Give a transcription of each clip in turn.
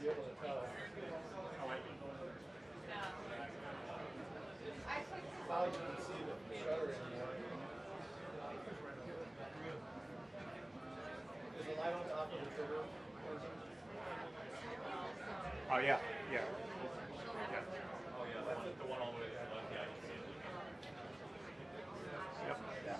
be able to tell. Now you can see the shutter anymore. Is the light on top of the trigger? Oh yeah, yeah. Oh yeah, that's the one all the way to the left. Yeah, I can see it. Yep. Yeah.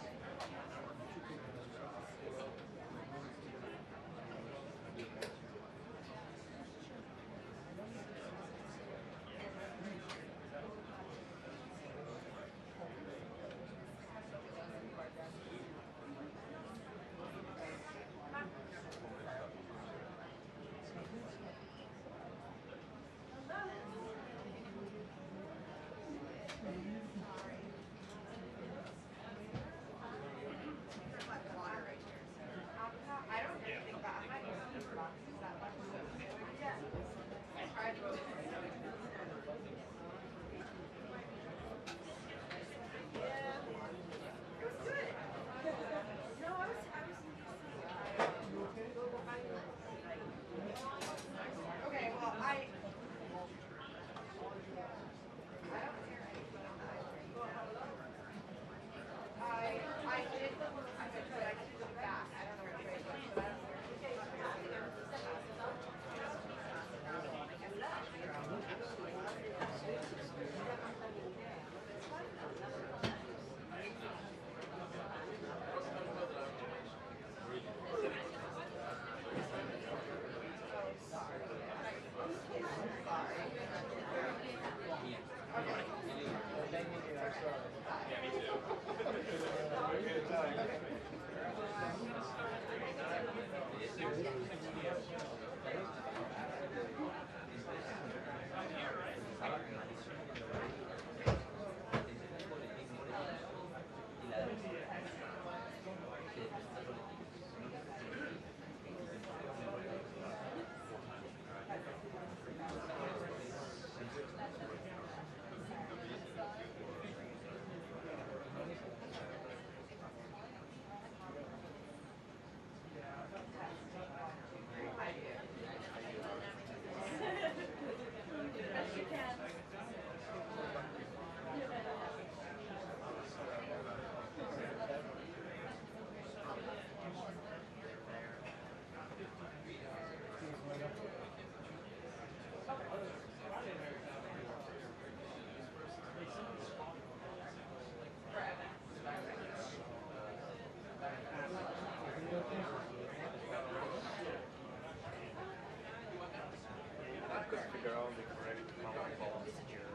Figure out the correct column here.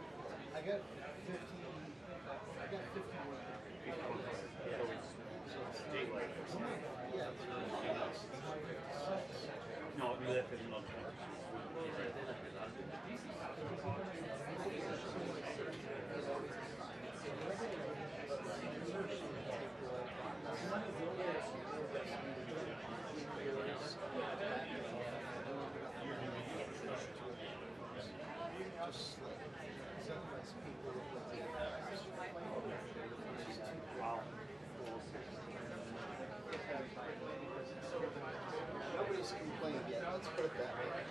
I got 15. I got 51. So it's daylight. Yeah. No, we left it in the Just like sometimes people look like wow. nobody's complained yet. Let's put it that way.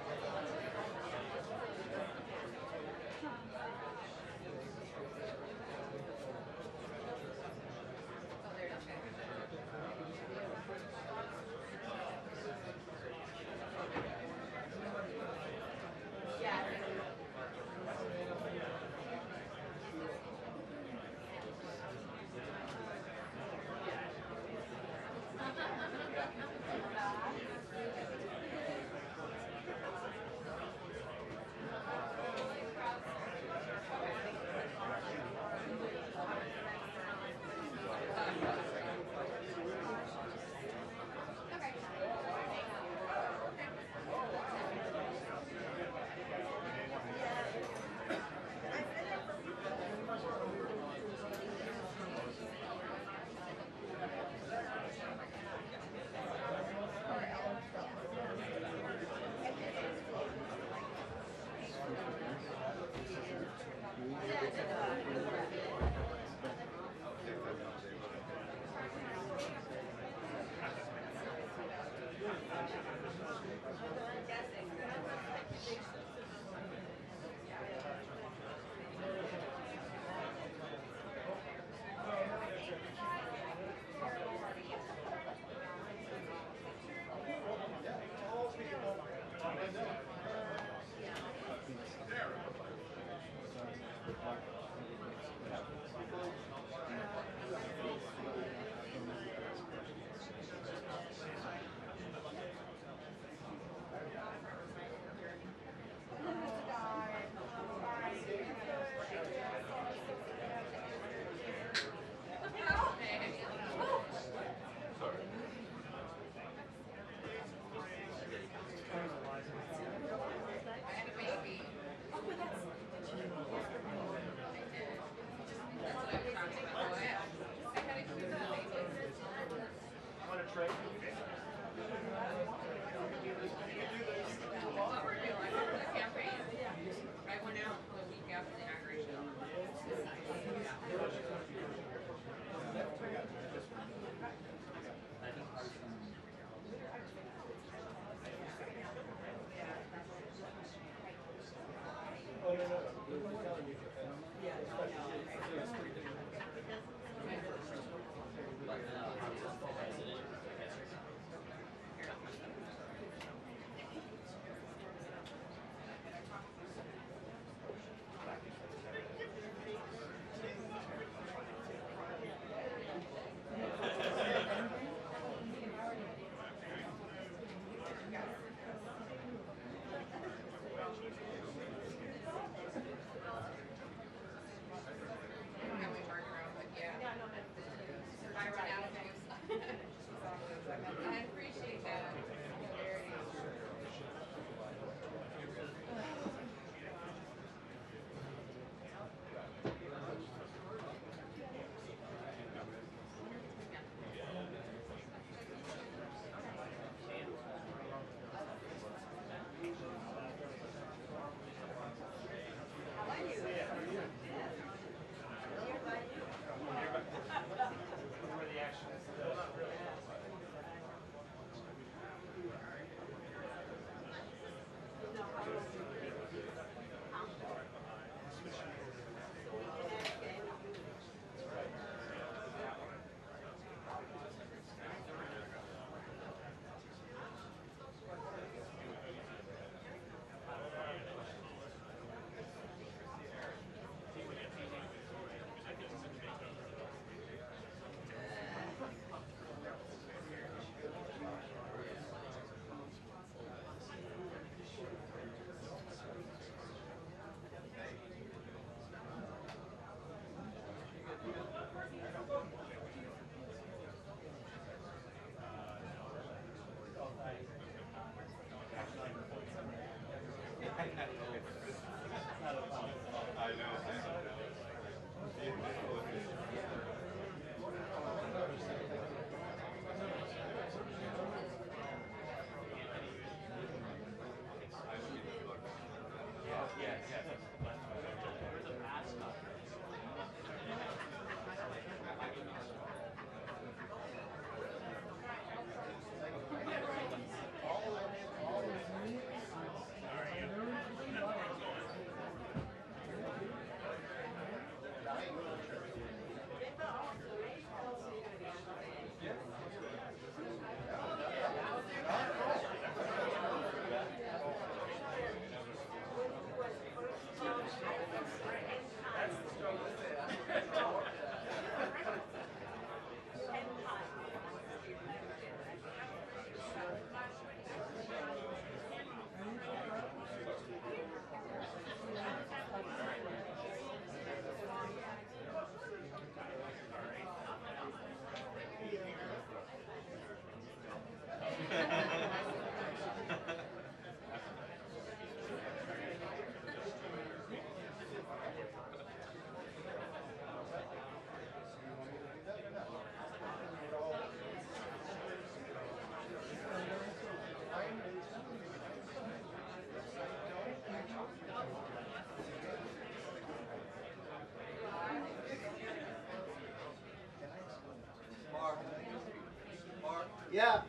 Yeah.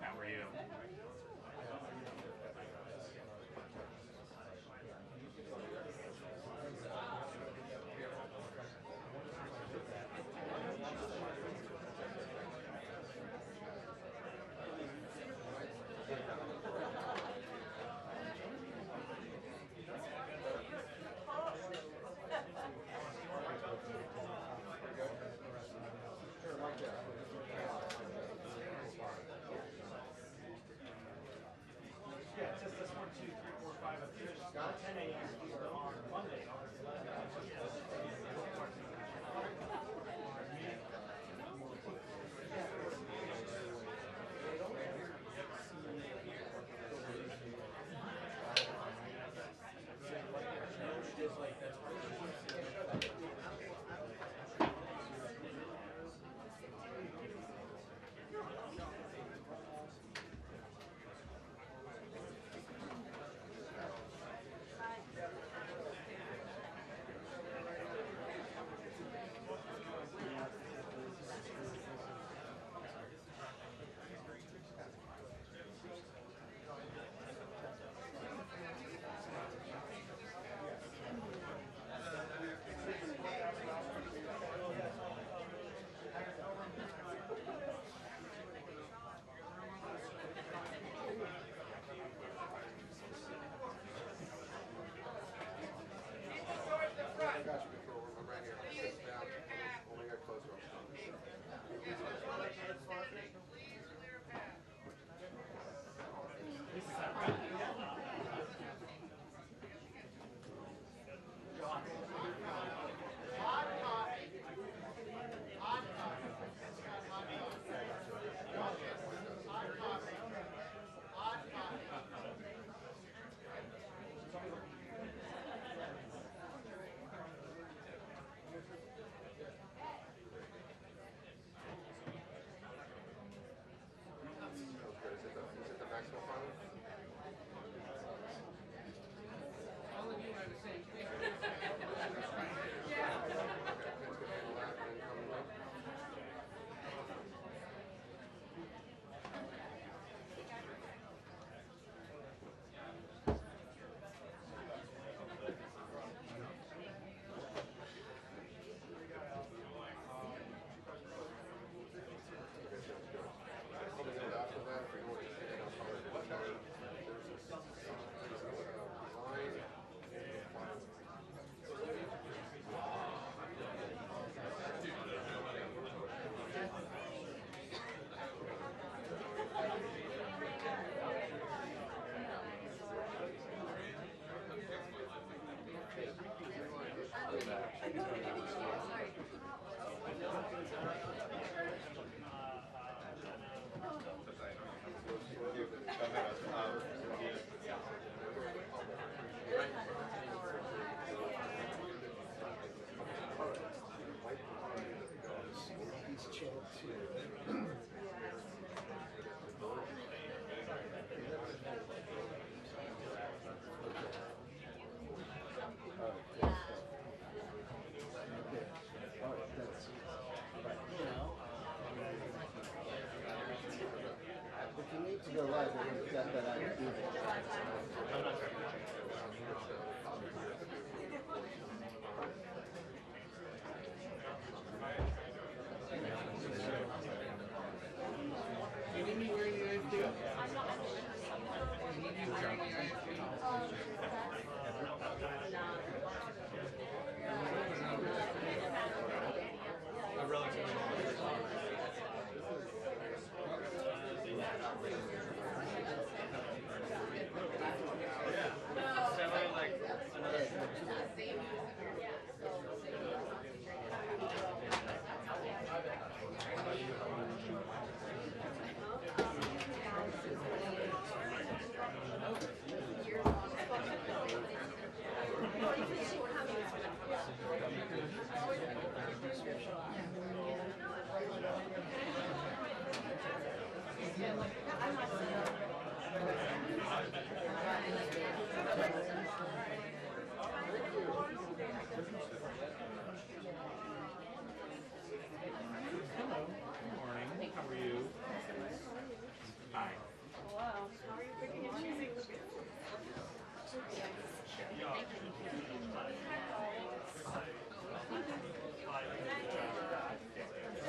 How are you? Go live, we're going to get that out of Google. You need me where you to? Good morning. How are you? Hi. Hello. How are you picking and choosing?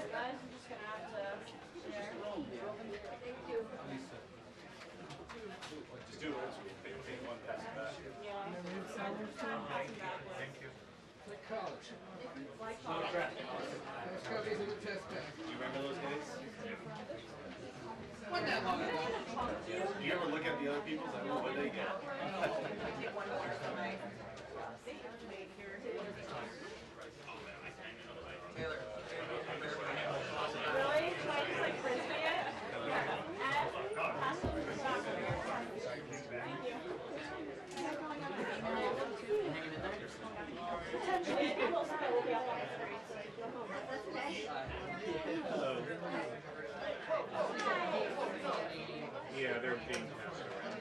Guys, I'm just gonna have to share. Thank you. Just do it. Take one pass it back. Yeah. Thank you. Like college. Those copies of the test pack. Do you remember those days? Wasn't that long ago. Do you ever look at the other people's and what they get? Really? Should I just like frisbee it? Pass it to the doctor. Thank you. Potentially, it will still be up on the screen, so I feel Hello. Yeah, they're being passed around.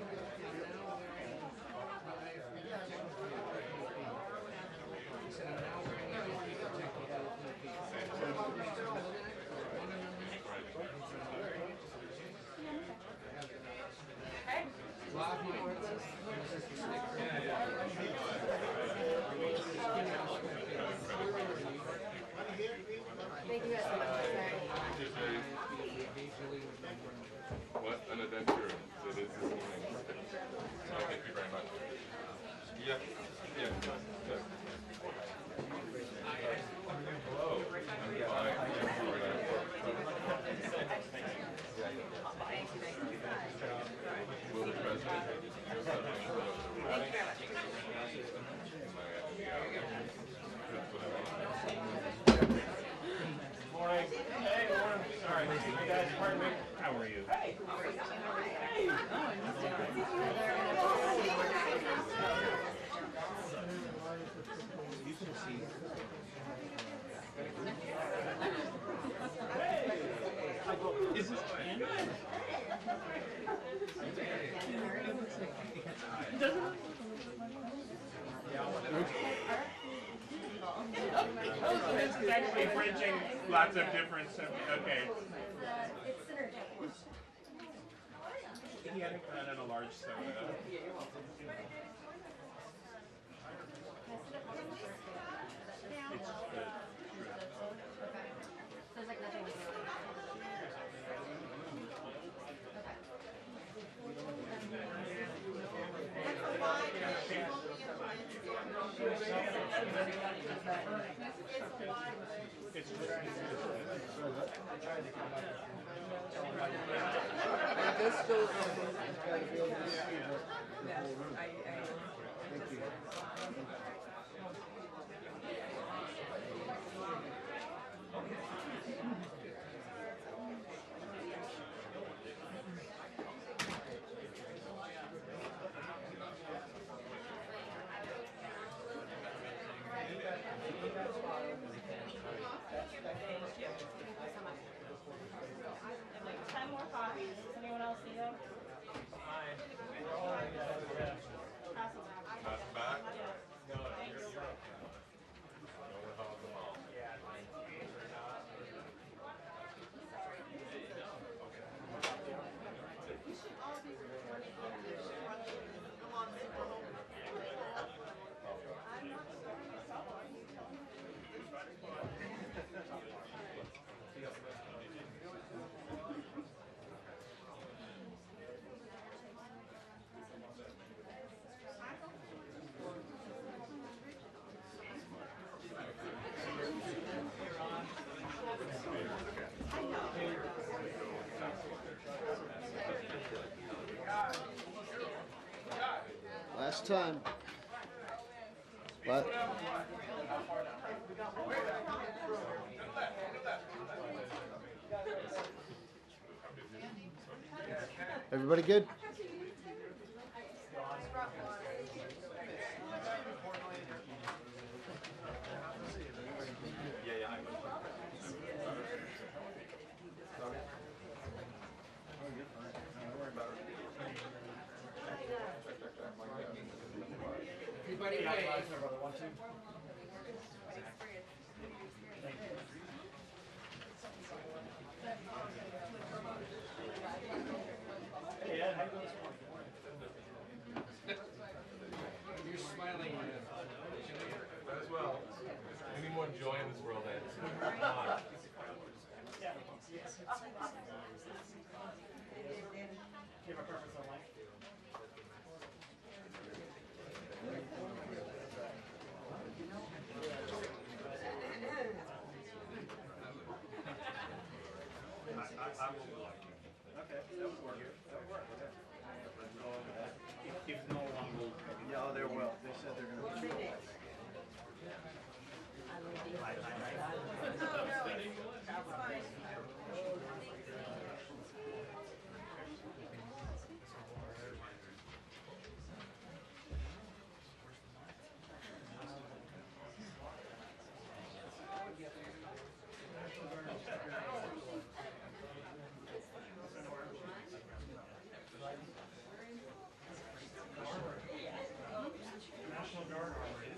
Thank you guys so much. What an adventure it is this morning. Thank you very much. Yeah. Yeah. Hello. I'm fine. Will the president Thank you very much. Morning. Hey, morning. Sorry. Hey guys, pardon me. How are you? Hey. You can see. Is this candy? It's actually bridging lots of different stuff. Okay. It's synergy. He had a can and a large soda. It's good. There's like nothing to do. It's This still got to be able to see what. Thank you. Like 10 more copies. Does anyone else need them? Pass it back. Pass it back. Yeah. Thanks. Last time. What? Everybody good? everybody wave. Hey, Ed, how you doing this morning? You're smiling. Might as well. We need more joy in this world, Ed. Come on. Do you have a preference on length? I will like it. Okay, that would work. That would work. If no one will. Yeah, they will. They said they're going to. National Guard armory.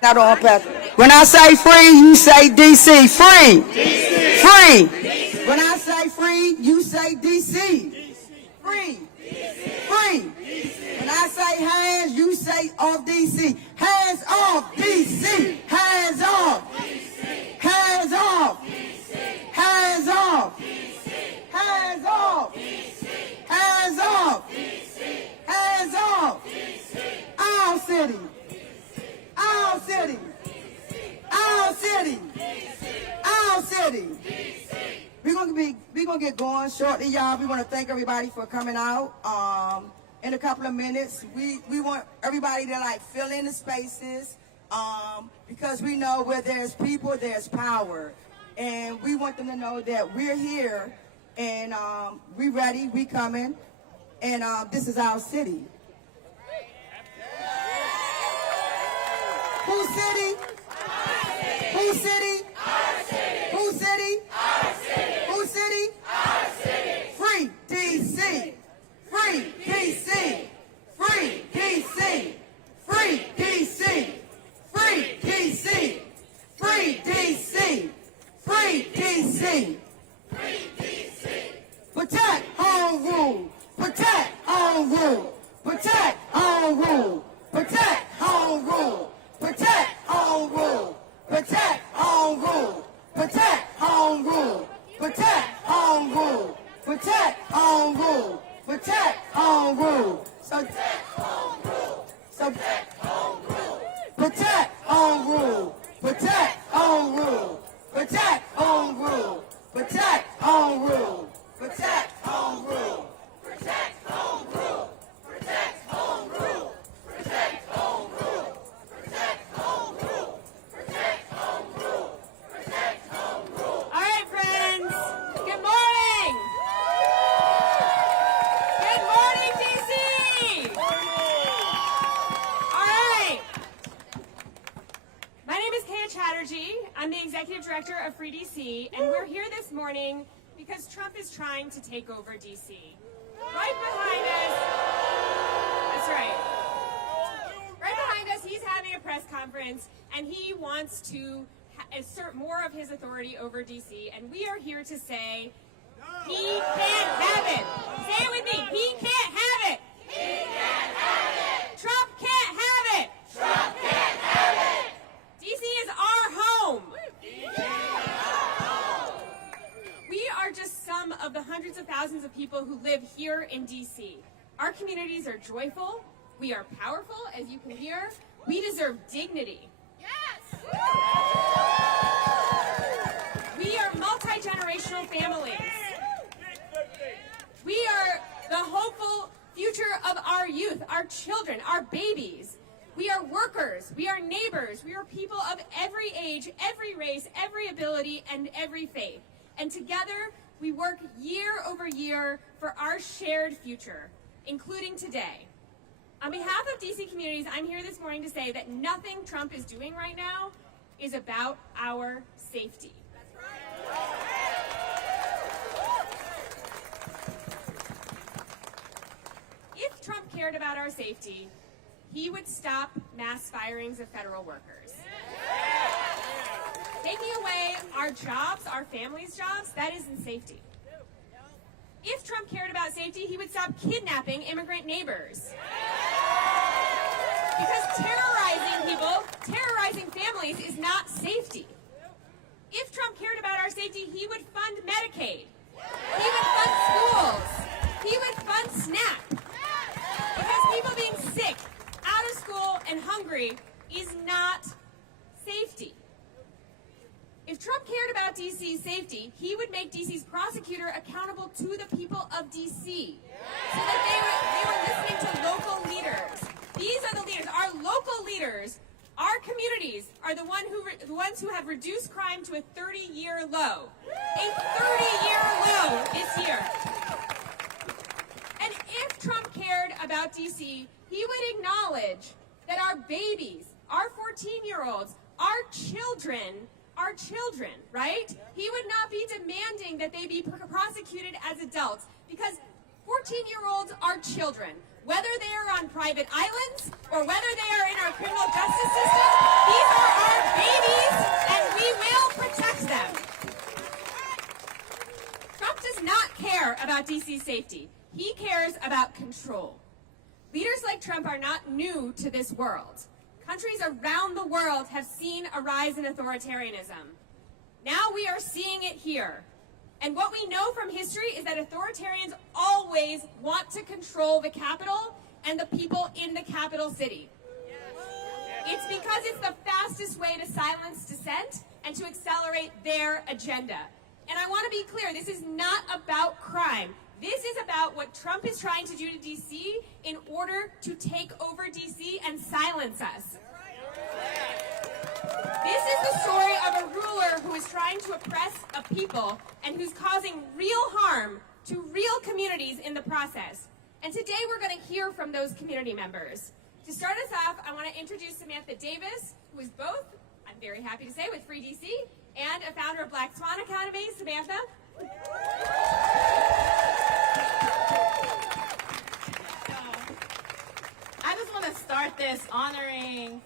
Not all Pastor. When I say free, you say DC. Free. DC. Free. When I say free, you say DC. Free. Free. When I say hands, you say off DC. Hands off DC. Hands off. Hands off. Hands off. Hands off. Hands off. Hands city. Our city. Our city. Our city. We're gonna get going shortly, y'all. We want to thank everybody for coming out. In a couple of minutes, we want everybody to like fill in the spaces, because we know where there's people, there's power, and we want them to know that we're here and we ready, we coming, and this is our city. Whose city? Whose city? Our city. Whose city? Our city. Whose city? Our city. Free DC. Free DC. Free DC. Free DC. Free DC. Free DC. Free DC. Free DC. Protect home rule. Protect home rule. Protect home rule. Protect home rule. Protect home rule. Protect home rule. Protect home rule. Protect home rule. Protect home rule. Protect home rule. So protect home rule. So protect home rule. Protect home rule. Protect home rule. Protect home rule. Protect home rule. Protect home rule. Protect home rule. Protect home rule. Protect home rule. Protect home rule. Protect home rule. Protect home rule. All right, friends. Good morning. Good morning, DC. All right. My name is Kaya Chatterjee. I'm the executive director of Free DC, and we're here this morning because Trump is trying to take over DC. Right behind us. That's right. Right behind us, he's having a press conference, and he wants to assert more of his authority over DC, and we are here to say he can't have it. Say it with me. He can't have it. He can't have it. Trump can't have it. Trump can't have it. DC is our home. We are just some of the hundreds of thousands of people who live here in DC. Our communities are joyful. We are powerful, as you can hear. We deserve dignity. Yes! We are multi-generational families. We are the hopeful future of our youth, our children, our babies. We are workers. We are neighbors. We are people of every age, every race, every ability, and every faith. And together, we work year over year for our shared future, including today. On behalf of DC communities, I'm here this morning to say that nothing Trump is doing right now is about our safety. That's right. If Trump cared about our safety, he would stop mass firings of federal workers. Taking away our jobs, our families' jobs, that isn't safety. If Trump cared about safety, he would stop kidnapping immigrant neighbors. Because terrorizing people, terrorizing families is not safety. If Trump cared about our safety, he would fund Medicaid. He would fund schools. He would fund SNAP. Because people being sick, out of school, and hungry is not safety. If Trump cared about DC's safety, he would make DC's prosecutor accountable to the people of DC. So that they were listening to local leaders. These are the leaders. Our local leaders, our communities, are the ones who have reduced crime to a 30-year low. A 30-year low this year. And if Trump cared about DC, he would acknowledge that our babies, our 14-year-olds, our children, right? He would not be demanding that they be prosecuted as adults because 14-year-olds are children. Whether they are on private islands or whether they are in our criminal justice system, these are our babies and we will protect them. Trump does not care about DC's safety. He cares about control. Leaders like Trump are not new to this world. Countries around the world have seen a rise in authoritarianism. Now we are seeing it here. And what we know from history is that authoritarians always want to control the capital and the people in the capital city. It's because it's the fastest way to silence dissent and to accelerate their agenda. And I want to be clear, this is not about crime. This is about what Trump is trying to do to D.C. in order to take over D.C. and silence us. This is the story of a ruler who is trying to oppress a people and who's causing real harm to real communities in the process. And today we're going to hear from those community members. To start us off, I want to introduce Samantha Davis, who is both, I'm very happy to say, with Free DC and a founder of Black Swan Academy. Samantha. I just want to start this honoring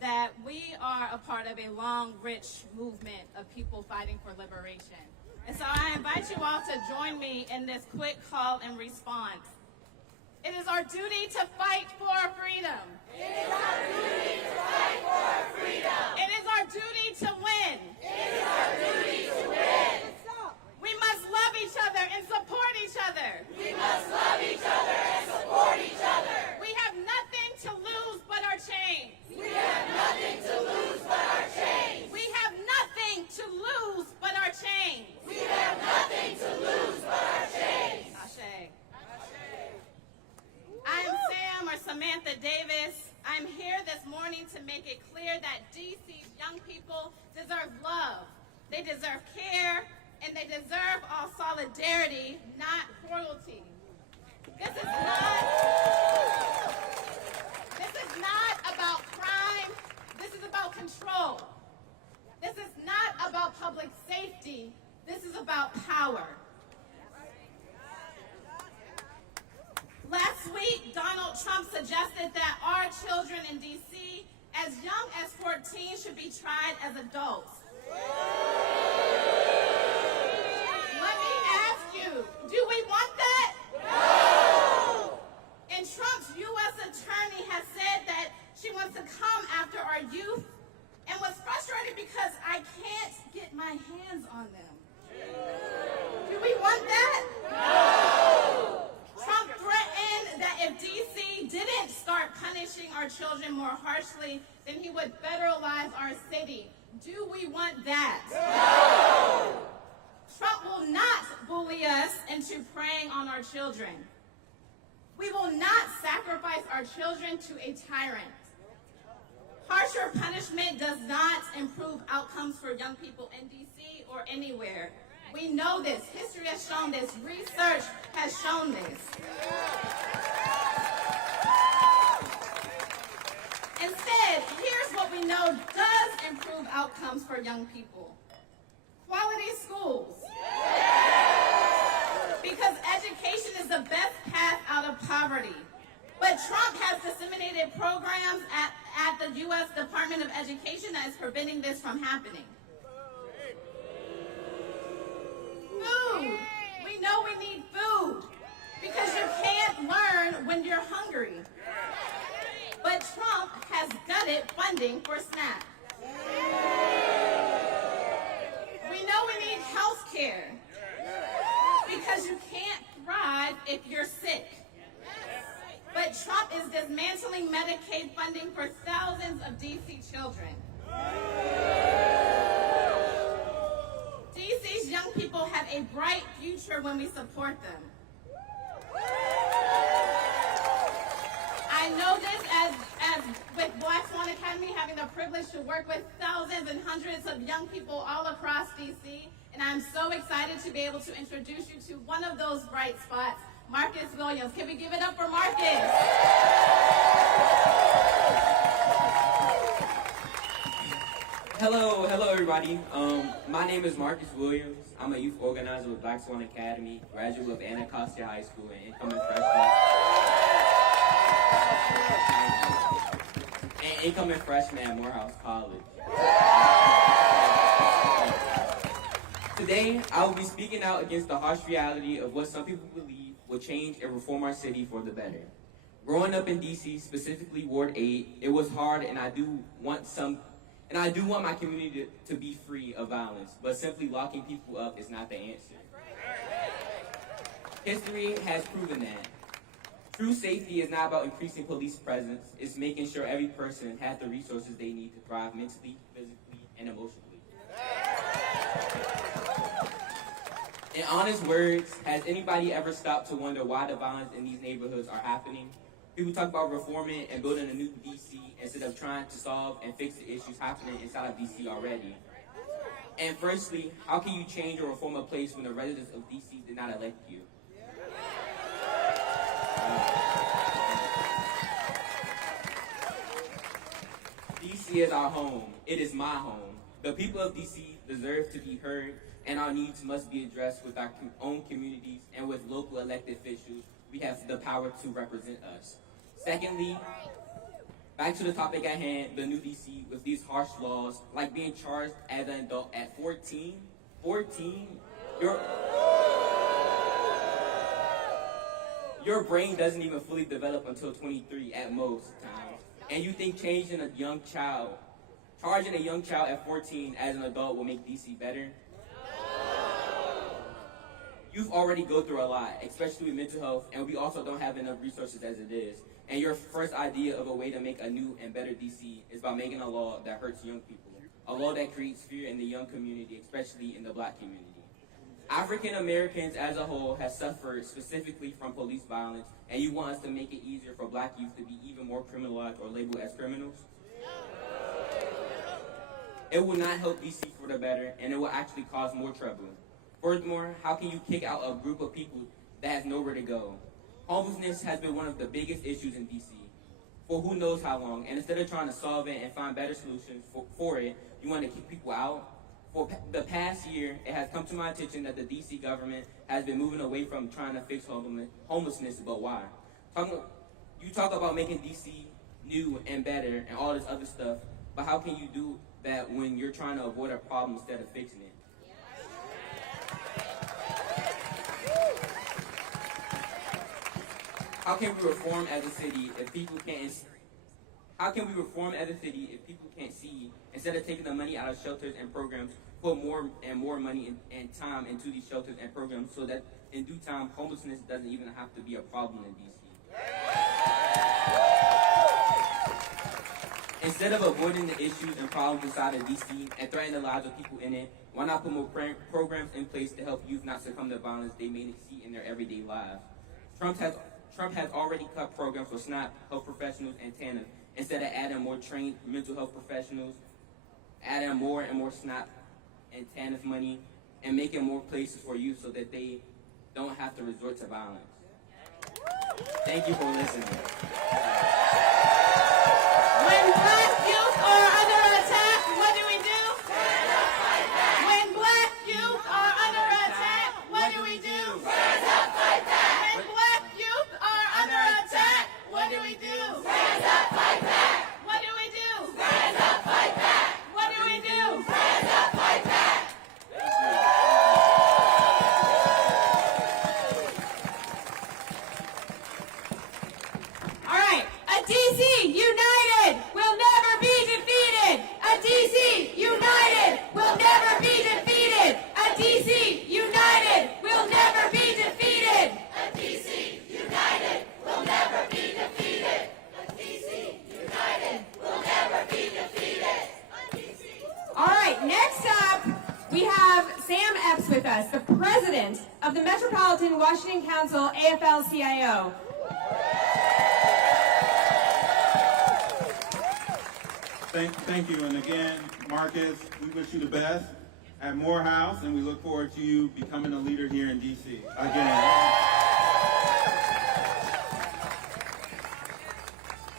that we are a part of a long, rich movement of people fighting for liberation. And so I invite you all to join me in this quick call and response. It is our duty to fight for our freedom. It is our duty to fight for our freedom. It is our duty to win. It is our duty to win. We must love each other and support each other. We must love each other and support each other. We have nothing to lose but our chains. We have nothing to lose but our chains. We have nothing to lose but our chains. We have nothing to lose but our chains. Ashe. I'm Sam or Samantha Davis. I'm here this morning to make it clear that DC's young people deserve love. They deserve care, and they deserve all solidarity, not cruelty. This is not about crime. This is about control. This is not about public safety. This is about power. Last week, Donald Trump suggested that our children in D.C., as young as 14, should be tried as adults. Let me ask you, do we want that? No! And Trump's U.S. attorney has said that she wants to come after our youth and was frustrated because I can't get my hands on them. Do we want that? No! Trump threatened that if D.C. didn't start punishing our children more harshly, then he would federalize our city. Do we want that? No! Trump will not bully us into preying on our children. We will not sacrifice our children to a tyrant. Harsher punishment does not improve outcomes for young people in D.C. or anywhere. We know this. History has shown this. Research has shown this. Instead, here's what we know does improve outcomes for young people. Quality schools. Because education is the best path out of poverty. But Trump has disseminated programs at the U.S. Department of Education that is preventing this from happening. Food. We know we need food because you can't learn when you're hungry. But Trump has gutted funding for SNAP. We know we need health care because you can't thrive if you're sick. But Trump is dismantling Medicaid funding for thousands of D.C. children. DC's young people have a bright future when we support them. I know this as with Black Swan Academy, having the privilege to work with thousands and hundreds of young people all across DC, and I'm so excited to be able to introduce you to one of those bright spots, Marcus Williams. Can we give it up for Marcus? Hello everybody. My name is Marcus Williams. I'm a youth organizer with Black Swan Academy, graduate of Anacostia High School, and incoming freshman at Morehouse College. Today, I will be speaking out against the harsh reality of what some people believe will change and reform our city for the better. Growing up in DC, specifically Ward 8, it was hard, and I do want my community to be free of violence, but simply locking people up is not the answer. History has proven that. True safety is not about increasing police presence. It's making sure every person has the resources they need to thrive mentally, physically, and emotionally. In honest words, has anybody ever stopped to wonder why the violence in these neighborhoods are happening? People talk about reforming and building a new DC instead of trying to solve and fix the issues happening inside of DC already. And firstly, how can you change or reform a place when the residents of DC did not elect you? DC is our home. It is my home. The people of DC deserve to be heard, and our needs must be addressed with our own communities and with local elected officials. We have the power to represent us. Secondly, back to the topic at hand, the new DC with these harsh laws, like being charged as an adult at 14. 14? Your brain doesn't even fully develop until 23 at most times. And you think charging a young child at 14 as an adult will make DC better? You've already go through a lot, especially with mental health, and we also don't have enough resources as it is. And your first idea of a way to make a new and better DC is by making a law that hurts young people. A law that creates fear in the young community, especially in the black community. African Americans as a whole have suffered specifically from police violence, and you want us to make it easier for black youth to be even more criminalized or labeled as criminals? It will not help DC for the better, and it will actually cause more trouble. Furthermore, how can you kick out a group of people that has nowhere to go? Homelessness has been one of the biggest issues in DC for who knows how long, and instead of trying to solve it and find better solutions for it, you want to kick people out. For the past year, it has come to my attention that the DC government has been moving away from trying to fix homelessness, but why? You talk about making DC new and better and all this other stuff, but how can you do that when you're trying to avoid a problem instead of fixing it? How can we reform as a city if people can't? How can we reform as a city if people can't see? Instead of taking the money out of shelters and programs, put more and more money and time into these shelters and programs, so that in due time, homelessness doesn't even have to be a problem in DC. Instead of avoiding the issues and problems inside of DC and threatening the lives of people in it, why not put more programs in place to help youth not succumb to violence they may see in their everyday lives? Trump has already cut programs for SNAP, health professionals, and TANF, instead of adding more trained mental health professionals, adding more and more SNAP and TANF money, and making more places for youth so that they don't have to resort to violence. Thank you for listening. When black youth are under attack, what do we do? Stand up, fight back. When black youth are under attack, what do we do? Stand up, fight back. When black youth are under attack, what do we do? Stand up, fight back. What do we do? Stand up, fight back. What do we do? Stand up, fight back. All right, a DC united will never be defeated. A DC united will never be defeated. A DC united will never be defeated. A DC united will never be defeated. A DC united will never be defeated. A DC. All right, next up, we have Sam Epps with us, the president of the Metropolitan Washington Council AFL-CIO. Thank you, and again, Marcus, we wish you the best at Morehouse, and we look forward to you becoming a leader here in D.C. Again.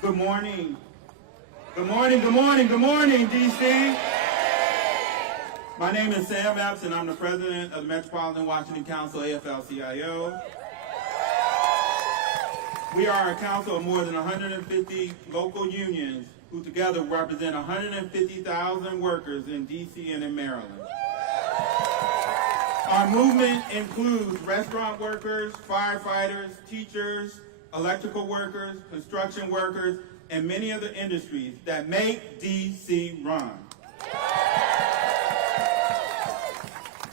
Good morning. Good morning, good morning, good morning, D.C. My name is Sam Epps, and I'm the president of the Metropolitan Washington Council AFL-CIO. We are a council of more than 150 local unions who together represent 150,000 workers in D.C. and in Maryland. Our movement includes restaurant workers, firefighters, teachers, electrical workers, construction workers, and many other industries that make D.C. run.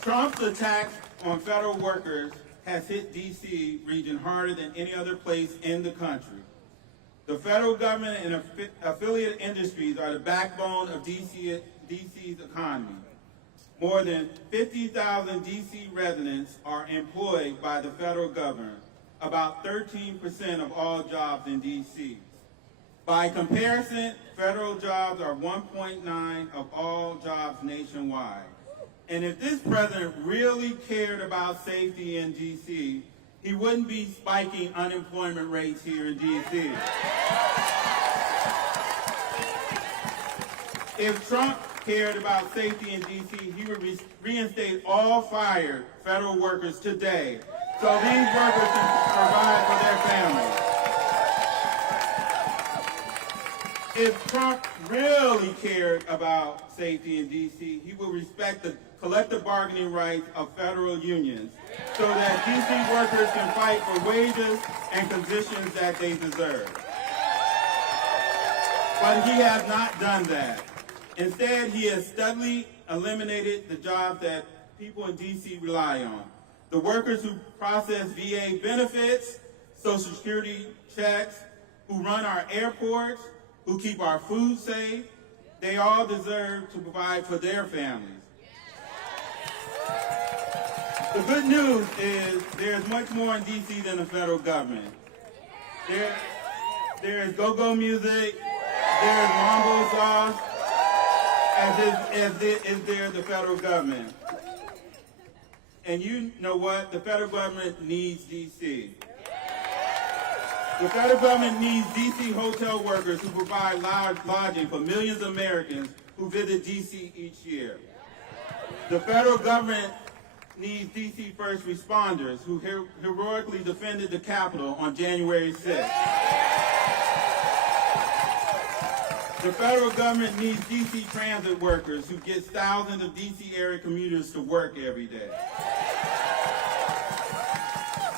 Trump's attacks on federal workers has hit D.C. region harder than any other place in the country. The federal government and affiliate industries are the backbone of DC's economy. More than 50,000 D.C. residents are employed by the federal government, about 13% of all jobs in D.C. By comparison, federal jobs are 1.9 of all jobs nationwide. And if this president really cared about safety in D.C., he wouldn't be spiking unemployment rates here in D.C. If Trump cared about safety in D.C., he would reinstate all fired federal workers today so these workers can provide for their families. If Trump really cared about safety in D.C., he would respect the collective bargaining rights of federal unions so that D.C. workers can fight for wages and conditions that they deserve. But he has not done that. Instead, he has steadily eliminated the jobs that people in D.C. rely on. The workers who process VA benefits, Social Security checks, who run our airports, who keep our food safe, they all deserve to provide for their families. The good news is there's much more in D.C. than the federal government. There's go-go music, there's mambo sauce, as there the federal government. And you know what? The federal government needs D.C. The federal government needs D.C. hotel workers who provide lodging for millions of Americans who visit D.C. each year. The federal government needs D.C. first responders who heroically defended the Capitol on January 6th. The federal government needs D.C. transit workers who get thousands of D.C. area commuters to work every day.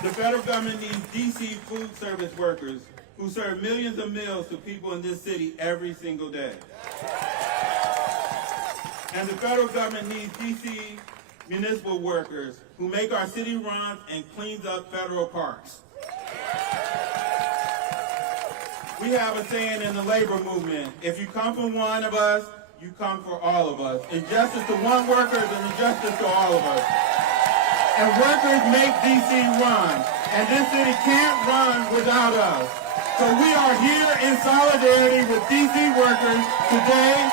The federal government needs D.C. food service workers who serve millions of meals to people in this city every single day. And the federal government needs D.C. municipal workers who make our city run and cleans up federal parks. We have a saying in the labor movement, if you come for one of us, you come for all of us. Injustice to one worker is an injustice to all of us. And workers make D.C. run, and this city can't run without us. So we are here in solidarity with D.C. workers today.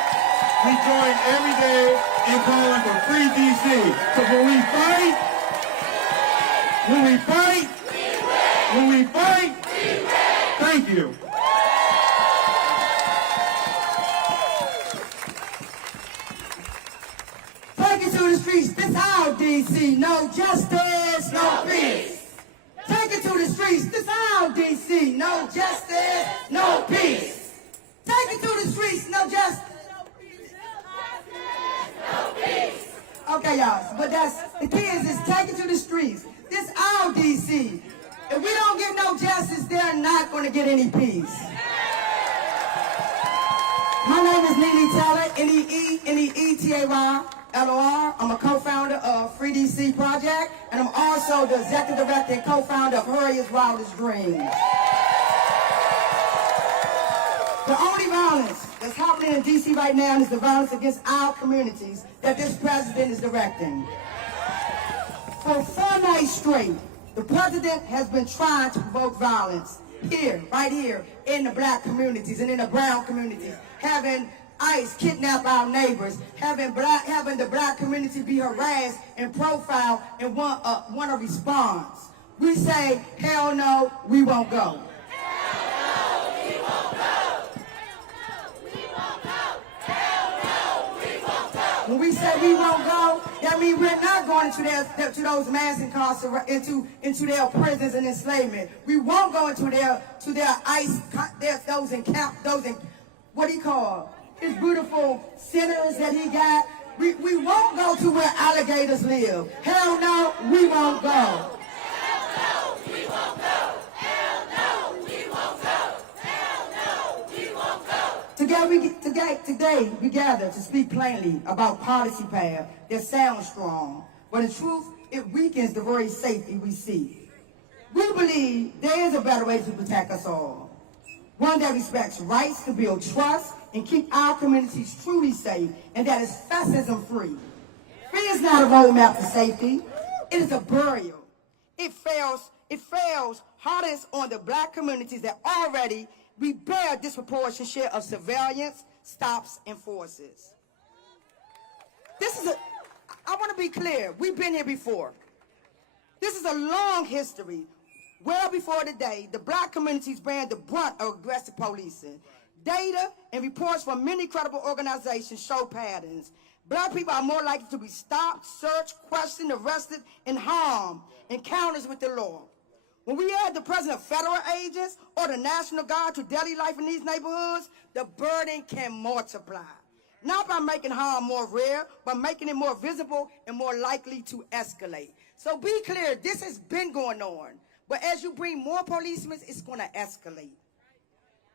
We join every day in calling for free D.C. So when we fight, thank you. Take it to the streets, this our D.C. No justice, no peace. Take it to the streets, this our D.C. No justice, no peace. Take it to the streets, no justice. Okay, y'all, but the key is take it to the streets. This our D.C. If we don't get no justice, they're not going to get any peace. My name is Nene Taylor, N-E-E-N-E-E-T-A-Y-L-O-R. I'm a co-founder of Free DC Project, and I'm also the executive director and co-founder of Hurriy's Wildest Dreams. The only violence that's happening in D.C. right now is the violence against our communities that this president is directing. For 4 nights straight, the president has been trying to provoke violence here, right here, in the black communities and in the brown communities, having ICE kidnap our neighbors, having the black community be harassed and profiled and want a response. We say, hell no, we won't go. When we say we won't go, that means we're not going to those mass incarceration, into their prisons and enslavement. We won't go into their ICE, what do you call his beautiful centers that he got. We won't go to where alligators live. Hell no, we won't go. Hell no, we won't go. Hell no, we won't go. Hell no, we won't go. Today we gather to speak plainly about policy path that sounds strong, but in truth it weakens the very safety we seek. We believe there is a better way to protect us all. One that respects rights to build trust and keep our communities truly safe, and that is fascism-free. Fear is not a roadmap to safety. It is a burial. It fails hardest on the black communities that already we bear a disproportionate share of surveillance, stops, and forces. I want to be clear, we've been here before. This is a long history. Well before today, the black communities bear the brunt of aggressive policing. Data and reports from many credible organizations show patterns. Black people are more likely to be stopped, searched, questioned, arrested, and harmed in encounters with the law. When we add the presence of federal agents or the National Guard to daily life in these neighborhoods, the burden can multiply. Not by making harm more rare, but making it more visible and more likely to escalate. So be clear, this has been going on. But as you bring more policemen, it's going to escalate.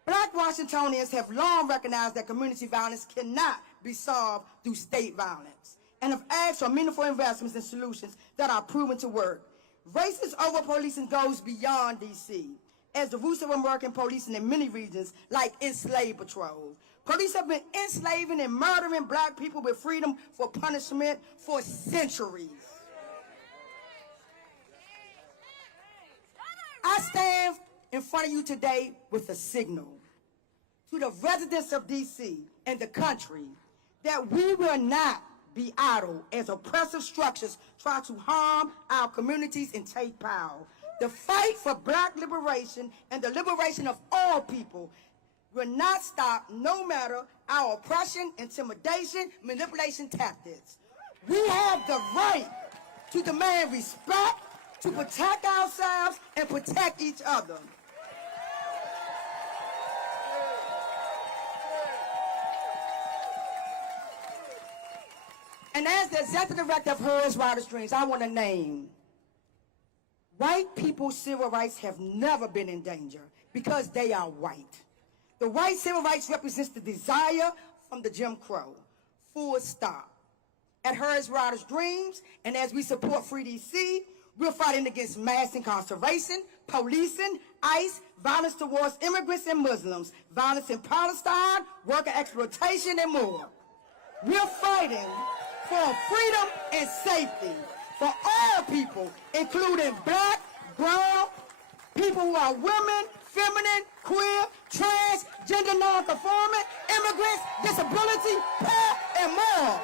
Black Washingtonians have long recognized that community violence cannot be solved through state violence, and have asked for meaningful investments and solutions that are proven to work. Racist over-policing goes beyond D.C., as the roots of American policing in many regions, like enslaved patrols. Police have been enslaving and murdering black people with freedom for punishment for centuries. I stand in front of you today with a signal to the residents of D.C. and the country that we will not be idle as oppressive structures try to harm our communities and take power. The fight for black liberation and the liberation of all people will not stop no matter our oppression, intimidation, manipulation tactics. We have the right to demand respect, to protect ourselves and protect each other. And as the executive director of Hers Wildest Dreams, I want to name, white people's civil rights have never been in danger because they are white. The white civil rights represents the desire from the Jim Crow. Full stop. At Hers Wildest Dreams, and as we support Free DC, we're fighting against mass incarceration, policing, ICE, violence towards immigrants and Muslims, violence in Palestine, worker exploitation, and more. We're fighting for freedom and safety for all people, including black, brown, people who are women, feminine, queer, trans, gender non-conforming, immigrants, disability, poor, and more.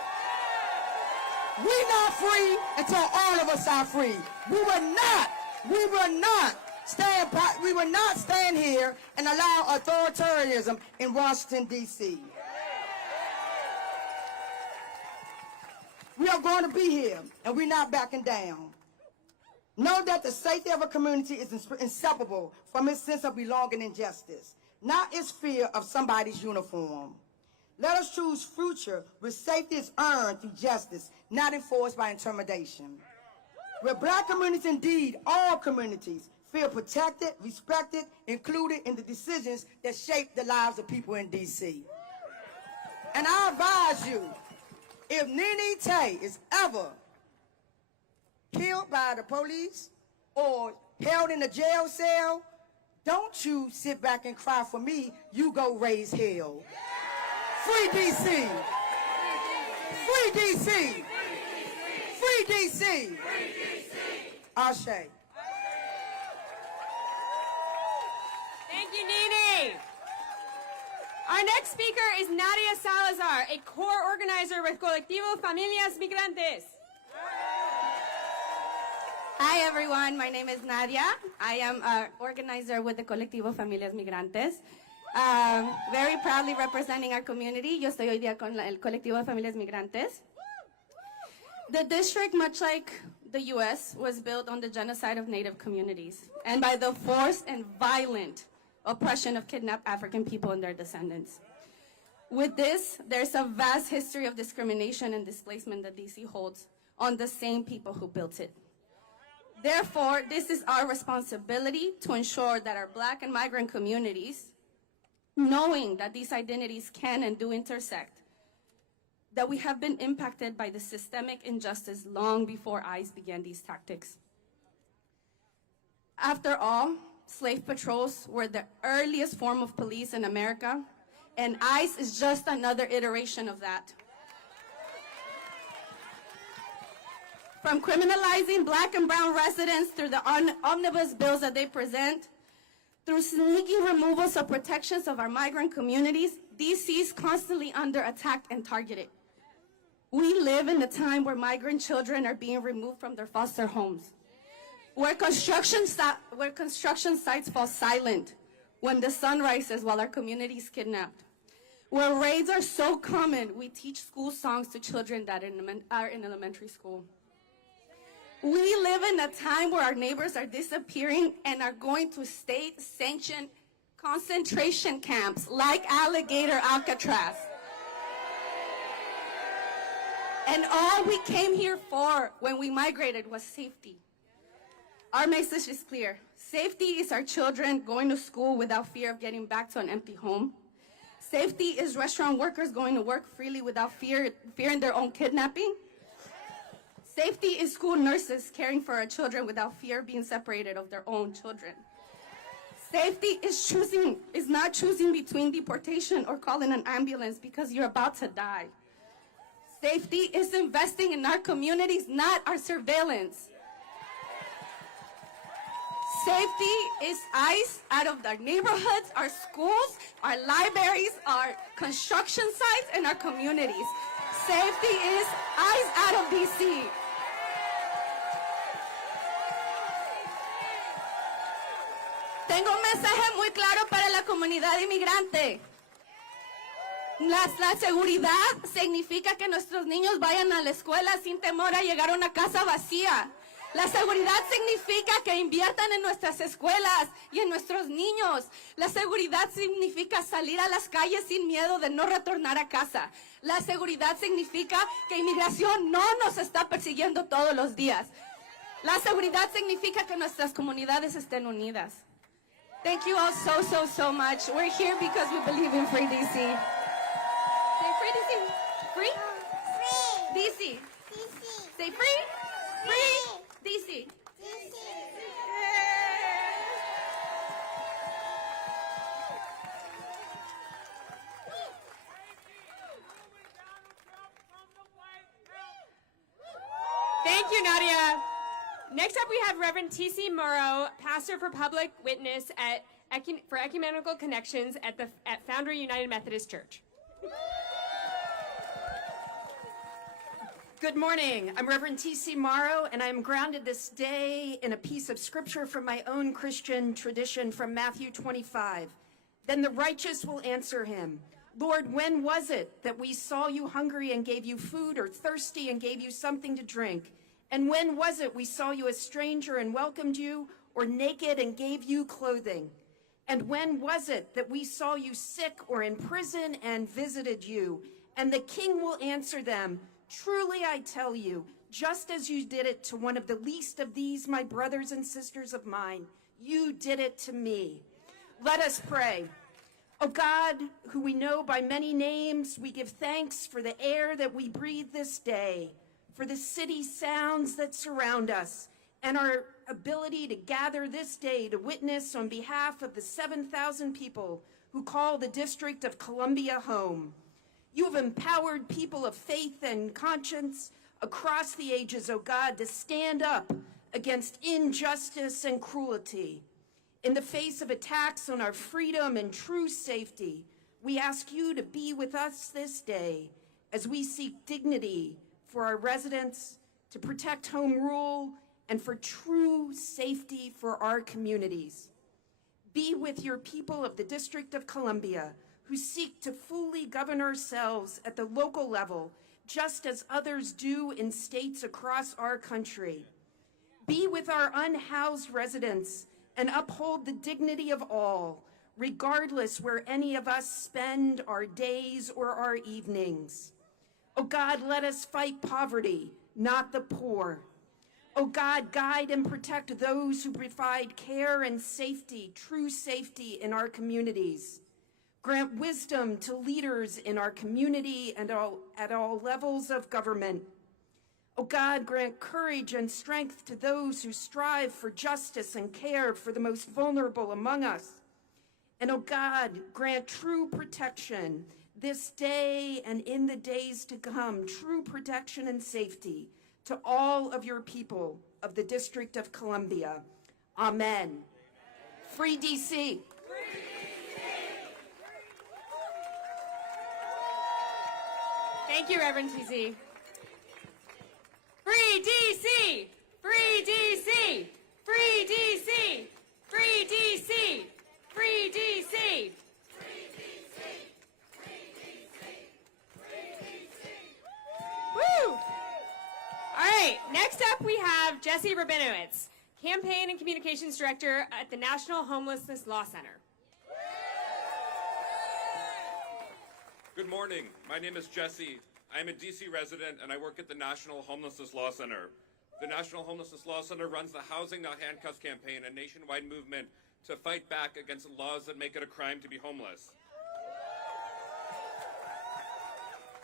We're not free until all of us are free. We will not stand here and allow authoritarianism in Washington, D.C. We are going to be here, and we're not backing down. Know that the safety of a community is inseparable from its sense of belonging and justice, not its fear of somebody's uniform. Let us choose future where safety is earned through justice, not enforced by intimidation. Where black communities, indeed all communities, feel protected, respected, included in the decisions that shape the lives of people in D.C. And I advise you, if Nene Tay is ever killed by the police or held in a jail cell, don't you sit back and cry for me, you go raise hell. Free D.C. Free D.C. Free D.C. Ashe. Thank you, Nene. Our next speaker is Nadia Salazar, a core organizer with Colectivo Familias Migrantes. Hi everyone, my name is Nadia. I am an organizer with the Colectivo Familias Migrantes. Very proudly representing our community. Yo estoy hoy día con el Colectivo de Familias Migrantes. The district, much like the U.S., was built on the genocide of Native communities and by the forced and violent oppression of kidnapped African people and their descendants. With this, there's a vast history of discrimination and displacement that D.C. holds on the same people who built it. Therefore, this is our responsibility to ensure that our Black and migrant communities, knowing that these identities can and do intersect, that we have been impacted by the systemic injustice long before ICE began these tactics. After all, slave patrols were the earliest form of police in America, and ICE is just another iteration of that. From criminalizing black and brown residents through the omnibus bills that they present, through sneaky removals of protections of our migrant communities, DC is constantly under attack and targeted. We live in a time where migrant children are being removed from their foster homes, where construction sites fall silent when the sun rises while our community is kidnapped, where raids are so common we teach school songs to children that are in elementary school. We live in a time where our neighbors are disappearing and are going to state-sanctioned concentration camps like Alligator Alcatraz. And all we came here for when we migrated was safety. Our message is clear. Safety is our children going to school without fear of getting back to an empty home. Safety is restaurant workers going to work freely without fearing their own kidnapping. Safety is school nurses caring for our children without fear of being separated of their own children. Safety is not choosing between deportation or calling an ambulance because you're about to die. Safety is investing in our communities, not our surveillance. Safety is ICE out of our neighborhoods, our schools, our libraries, our construction sites, and our communities. Safety is ICE out of DC. Tengo un mensaje muy claro para la comunidad inmigrante. La seguridad significa que nuestros niños vayan a la escuela sin temor a llegar a una casa vacía. La seguridad significa que inviertan en nuestras escuelas y en nuestros niños. La seguridad significa salir a las calles sin miedo de no retornar a casa. La seguridad significa que inmigración no nos está persiguiendo todos los días. La seguridad significa que nuestras comunidades estén unidas. Thank you all so much. We're here because we believe in free DC. Say free DC. Free? Free. DC. DC. Say free. Free. DC. DC. Thank you, Nadia. Next up, we have Reverend T.C. Morrow, pastor for public witness for Ecumenical Connections at Foundry United Methodist Church. Good morning. I'm Reverend T.C. Morrow, and I'm grounded this day in a piece of scripture from my own Christian tradition from Matthew 25. Then the righteous will answer him, Lord, when was it that we saw you hungry and gave you food, or thirsty and gave you something to drink? And when was it we saw you a stranger and welcomed you, or naked and gave you clothing? And when was it that we saw you sick or in prison and visited you? And the king will answer them, truly I tell you, just as you did it to one of the least of these, my brothers and sisters of mine, you did it to me. Let us pray. O God, who we know by many names, we give thanks for the air that we breathe this day, for the city sounds that surround us, and our ability to gather this day to witness on behalf of the 7,000 people who call the District of Columbia home. You have empowered people of faith and conscience across the ages, O God, to stand up against injustice and cruelty. In the face of attacks on our freedom and true safety, we ask you to be with us this day as we seek dignity for our residents, to protect home rule, and for true safety for our communities. Be with your people of the District of Columbia who seek to fully govern ourselves at the local level, just as others do in states across our country. Be with our unhoused residents and uphold the dignity of all, regardless where any of us spend our days or our evenings. Oh God, let us fight poverty, not the poor. Oh God, guide and protect those who provide care and safety, true safety in our communities. Grant wisdom to leaders in our community and at all levels of government. Oh God, grant courage and strength to those who strive for justice and care for the most vulnerable among us. And oh God, grant true protection this day and in the days to come, true protection and safety to all of your people of the District of Columbia. Amen. Free DC. Thank you, Reverend TC. Free DC! Free DC! Free DC! Free DC! Free DC! Woo! All right, next up we have Jesse Rabinowitz, Campaign and Communications Director at the National Homelessness Law Center. Good morning. My name is Jesse. I am a DC resident and I work at the National Homelessness Law Center. The National Homelessness Law Center runs the Housing Not Handcuffs campaign, a nationwide movement to fight back against laws that make it a crime to be homeless.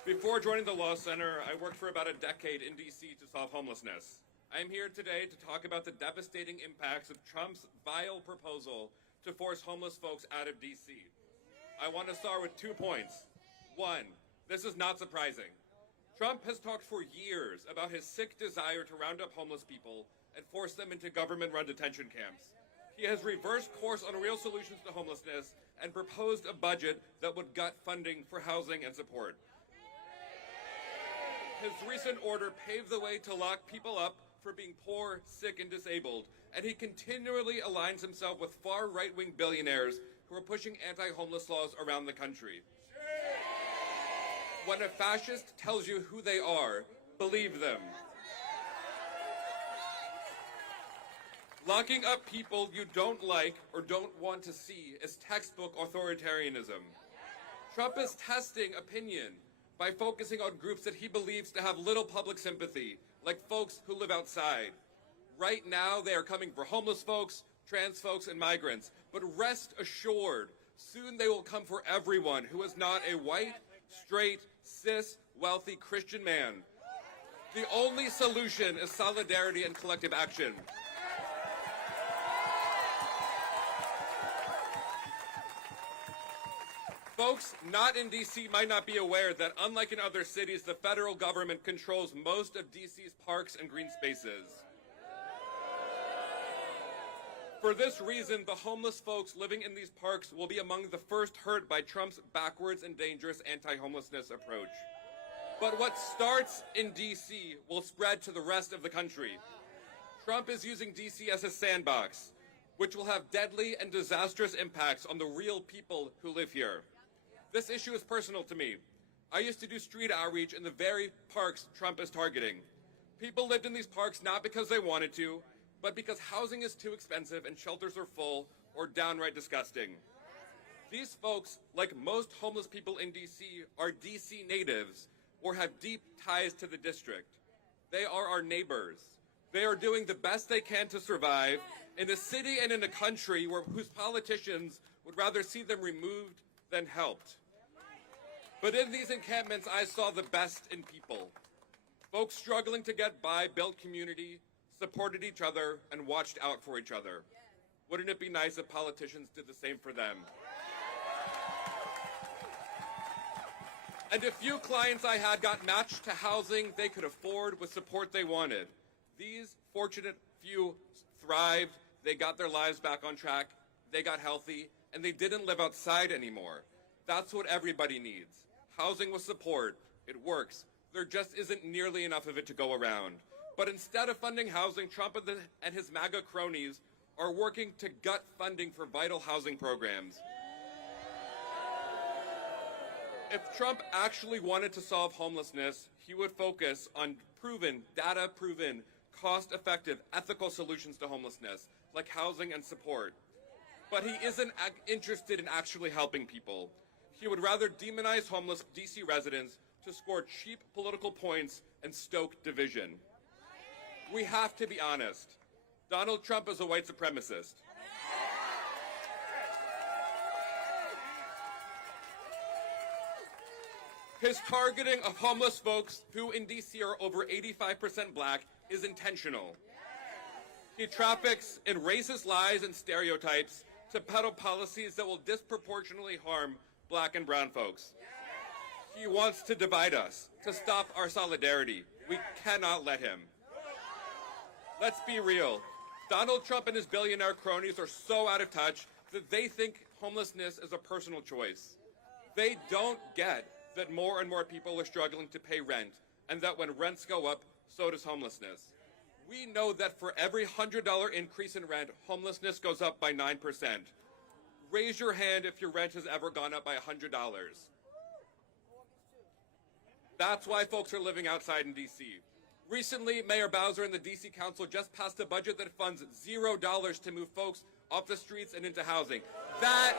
Before joining the Law Center, I worked for about a decade in DC to solve homelessness. I am here today to talk about the devastating impacts of Trump's vile proposal to force homeless folks out of DC. I want to start with 2 points. One, this is not surprising. Trump has talked for years about his sick desire to round up homeless people and force them into government-run detention camps. He has reversed course on real solutions to homelessness and proposed a budget that would gut funding for housing and support. His recent order paved the way to lock people up for being poor, sick, and disabled, and he continually aligns himself with far right-wing billionaires who are pushing anti-homeless laws around the country. When a fascist tells you who they are, believe them. Locking up people you don't like or don't want to see is textbook authoritarianism. Trump is testing opinion by focusing on groups that he believes to have little public sympathy, like folks who live outside. Right now, they are coming for homeless folks, trans folks, and migrants. But rest assured, soon they will come for everyone who is not a white, straight, cis, wealthy Christian man. The only solution is solidarity and collective action. Folks not in DC might not be aware that unlike in other cities, the federal government controls most of DC's parks and green spaces. For this reason, the homeless folks living in these parks will be among the first hurt by Trump's backwards and dangerous anti-homelessness approach. But what starts in DC will spread to the rest of the country. Trump is using DC as a sandbox, which will have deadly and disastrous impacts on the real people who live here. This issue is personal to me. I used to do street outreach in the very parks Trump is targeting. People lived in these parks not because they wanted to, but because housing is too expensive and shelters are full or downright disgusting. These folks, like most homeless people in DC, are DC natives or have deep ties to the district. They are our neighbors. They are doing the best they can to survive in a city and in a country whose politicians would rather see them removed than helped. But in these encampments, I saw the best in people. Folks struggling to get by built community, supported each other, and watched out for each other. Wouldn't it be nice if politicians did the same for them? And a few clients I had got matched to housing they could afford with support they wanted. These fortunate few thrived, they got their lives back on track, they got healthy, and they didn't live outside anymore. That's what everybody needs. Housing with support. It works. There just isn't nearly enough of it to go around. But instead of funding housing, Trump and his MAGA cronies are working to gut funding for vital housing programs. If Trump actually wanted to solve homelessness, he would focus on proven, data-proven, cost-effective, ethical solutions to homelessness, like housing and support. But he isn't interested in actually helping people. He would rather demonize homeless DC residents to score cheap political points and stoke division. We have to be honest. Donald Trump is a white supremacist. His targeting of homeless folks who in DC are over 85% black is intentional. He traffics in racist lies and stereotypes to peddle policies that will disproportionately harm black and brown folks. He wants to divide us, to stop our solidarity. We cannot let him. Let's be real. Donald Trump and his billionaire cronies are so out of touch that they think homelessness is a personal choice. They don't get that more and more people are struggling to pay rent, and that when rents go up, so does homelessness. We know that for every $100 increase in rent, homelessness goes up by 9%. Raise your hand if your rent has ever gone up by $100. That's why folks are living outside in D.C. Recently, Mayor Bowser and the D.C. Council just passed a budget that funds $0 to move folks off the streets and into housing. That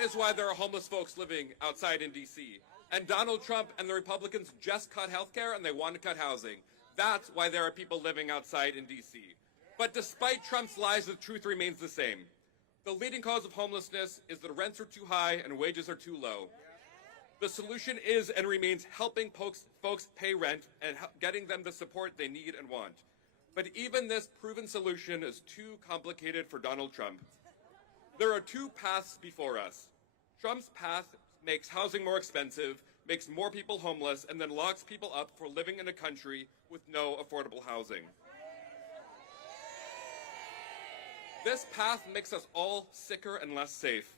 is why there are homeless folks living outside in D.C. And Donald Trump and the Republicans just cut health care and they want to cut housing. That's why there are people living outside in D.C. But despite Trump's lies, the truth remains the same. The leading cause of homelessness is that rents are too high and wages are too low. The solution is and remains helping folks pay rent and getting them the support they need and want. But even this proven solution is too complicated for Donald Trump. There are two paths before us. Trump's path makes housing more expensive, makes more people homeless, and then locks people up for living in a country with no affordable housing. This path makes us all sicker and less safe.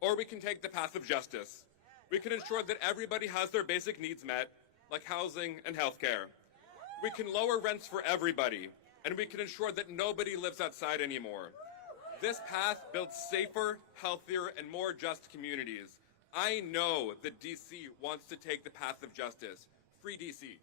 Or we can take the path of justice. We can ensure that everybody has their basic needs met, like housing and health care. We can lower rents for everybody, and we can ensure that nobody lives outside anymore. This path builds safer, healthier, and more just communities. I know that DC wants to take the path of justice. Free DC.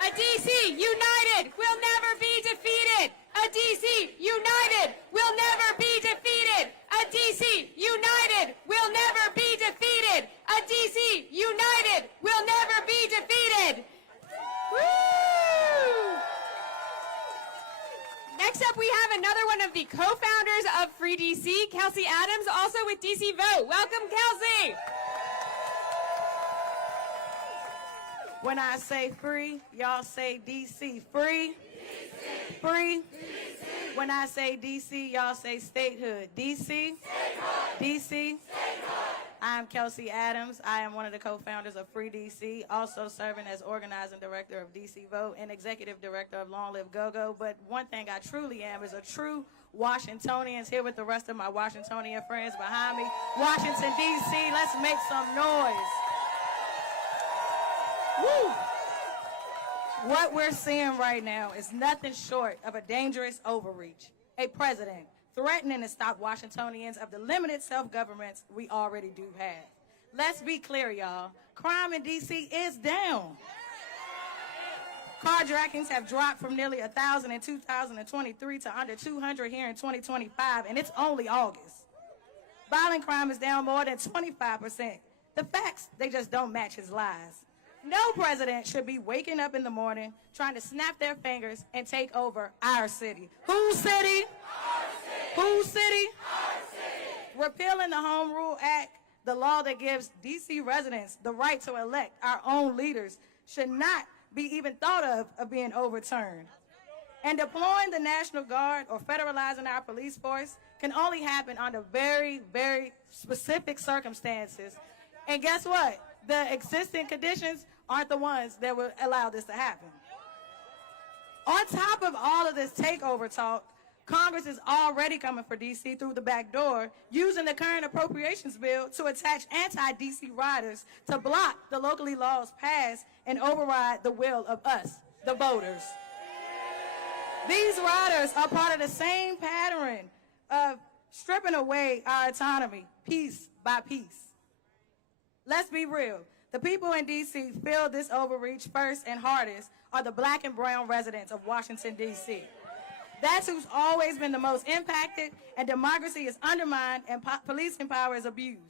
A DC united will never be defeated. A DC united will never be defeated. A DC united will never be defeated. A DC united will never be defeated. Woo! Next up, we have another one of the co-founders of Free DC, Kelsey Adams, also with DC Vote. Welcome, Kelsey. When I say free, y'all say DC. Free? DC. Free? DC. When I say DC, y'all say statehood. DC? Statehood. DC? Statehood. I'm Kelsey Adams. I am one of the co-founders of Free DC, also serving as organizing director of DC Vote and executive director of Long Live Go-Go. But one thing I truly am is a true Washingtonian, here with the rest of my Washingtonian friends behind me. Washington, DC, let's make some noise. Woo! What we're seeing right now is nothing short of a dangerous overreach. A president threatening to stop Washingtonians of the limited self-governments we already do have. Let's be clear, y'all. Crime in D.C. is down. Carjackings have dropped from nearly 1,000 in 2023 to under 200 here in 2025, and it's only August. Violent crime is down more than 25%. The facts, they just don't match his lies. No president should be waking up in the morning trying to snap their fingers and take over our city. Whose city? Our city. Whose city? Our city. Repealing the Home Rule Act, the law that gives D.C. residents the right to elect our own leaders, should not be even thought of being overturned. And deploying the National Guard or federalizing our police force can only happen under very, very specific circumstances. And guess what? The existing conditions aren't the ones that will allow this to happen. On top of all of this takeover talk, Congress is already coming for D.C. through the back door, using the current appropriations bill to attach anti-D.C. riders to block the locally laws passed and override the will of us, the voters. These riders are part of the same pattern of stripping away our autonomy, piece by piece. Let's be real. The people in D.C. feel this overreach first and hardest are the black and brown residents of Washington, D.C. That's who's always been the most impacted, and democracy is undermined and policing power is abused.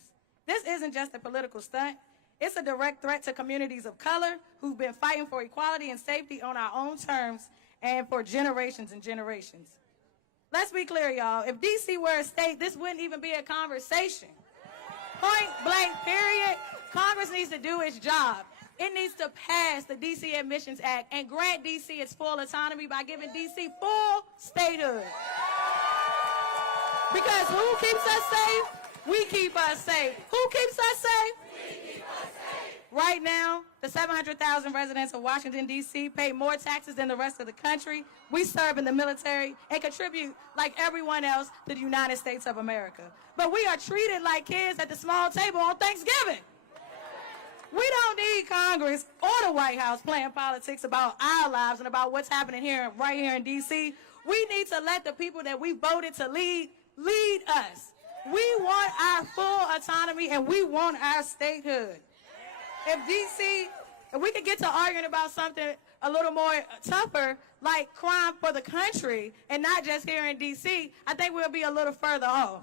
This isn't just a political stunt. It's a direct threat to communities of color who've been fighting for equality and safety on our own terms and for generations and generations. Let's be clear, y'all. If D.C. were a state, this wouldn't even be a conversation. Point blank, period. Congress needs to do its job. It needs to pass the D.C. Admissions Act and grant D.C. its full autonomy by giving D.C. full statehood. Because who keeps us safe? We keep us safe. Who keeps us safe? We keep us safe. Right now, the 700,000 residents of Washington, D.C. pay more taxes than the rest of the country. We serve in the military and contribute like everyone else to the United States of America. But we are treated like kids at the small table on Thanksgiving. We don't need Congress or the White House playing politics about our lives and about what's happening here, right here in D.C. We need to let the people that we voted to lead us. We want our full autonomy and we want our statehood. If we could get to arguing about something a little more tougher, like crime for the country and not just here in D.C., I think we'll be a little further off.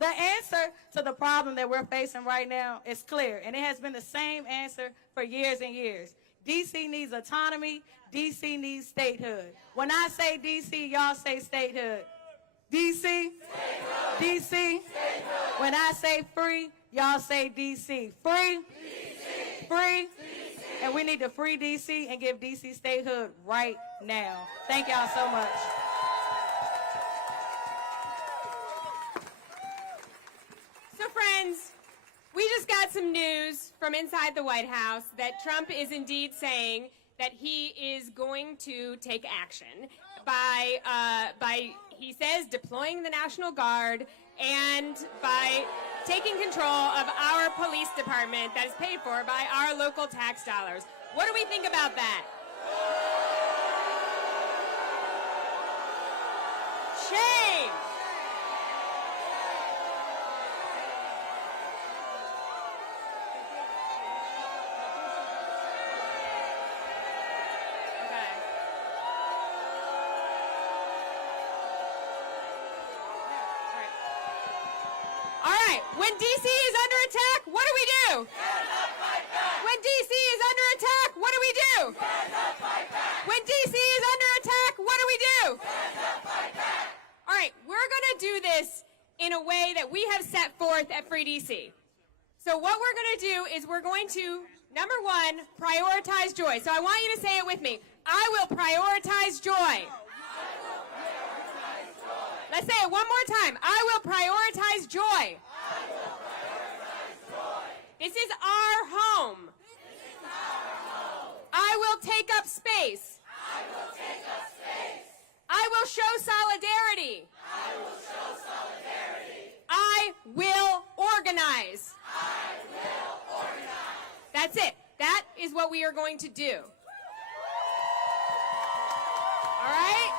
The answer to the problem that we're facing right now is clear, and it has been the same answer for years and years. D.C. needs autonomy. D.C. needs statehood. When I say D.C., y'all say statehood. D.C.? Statehood. D.C.? Statehood. When I say free, y'all say D.C. Free? D.C. Free? D.C. And we need to free D.C. and give D.C. statehood right now. Thank y'all so much. So friends, we just got some news from inside the White House that Trump is indeed saying that he is going to take action by he says, deploying the National Guard and by taking control of our police department that is paid for by our local tax dollars. What do we think about that? Shame! When D.C. is under attack, what do we do? Stand up, fight back. When D.C. is under attack, what do we do? Stand up, fight back. When D.C. is under attack, what do we do? Stand up, fight back. All right, we're going to do this in a way that we have set forth at Free D.C. So what we're going to do is we're going to, number one, prioritize joy. So I want you to say it with me. I will prioritize joy. Let's say it one more time. I will prioritize joy. This is our home. I will take up space. I will show solidarity. I will organize. That's it. That is what we are going to do. All right?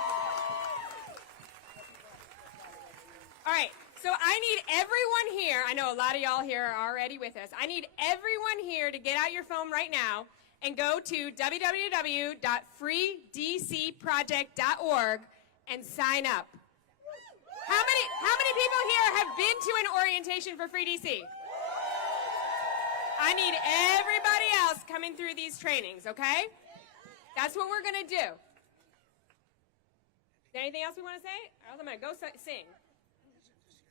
All right, so I need everyone here, I know a lot of y'all here are already with us, I need everyone here to get out your phone right now and go to www.freedcproject.org and sign up. How many people here have been to an orientation for Free DC? I need everybody else coming through these trainings, okay? That's what we're going to do. Is there anything else we want to say? Or else I'm going to go sing.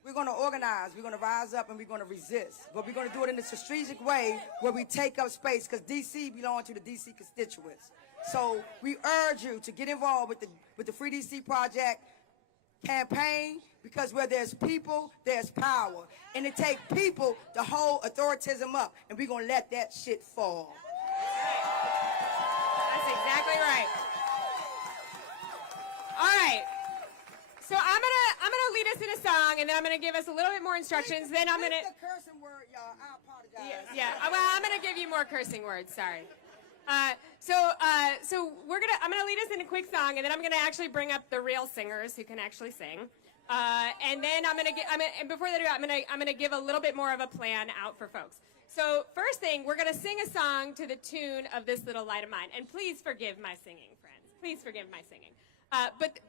We're going to organize, we're going to rise up, and we're going to resist. But we're going to do it in a strategic way where we take up space, because D.C. belongs to the D.C. constituents. So we urge you to get involved with the Free D.C. Project campaign, because where there's people, there's power. And it takes people to hold authoritarianism up, and we're going to let that shit fall. That's exactly right. All right. So I'm gonna lead us in a song, and then I'm gonna give us a little bit more instructions. Then I'm gonna. The cursing word, y'all. I apologize. Yeah. Well, I'm gonna give you more cursing words. Sorry. So I'm gonna lead us in a quick song, and then I'm gonna actually bring up the real singers who can actually sing. And then and before they do that, I'm gonna give a little bit more of a plan out for folks. So first thing, we're gonna sing a song to the tune of This Little Light of Mine, and please forgive my singing, friends. Please forgive my singing. But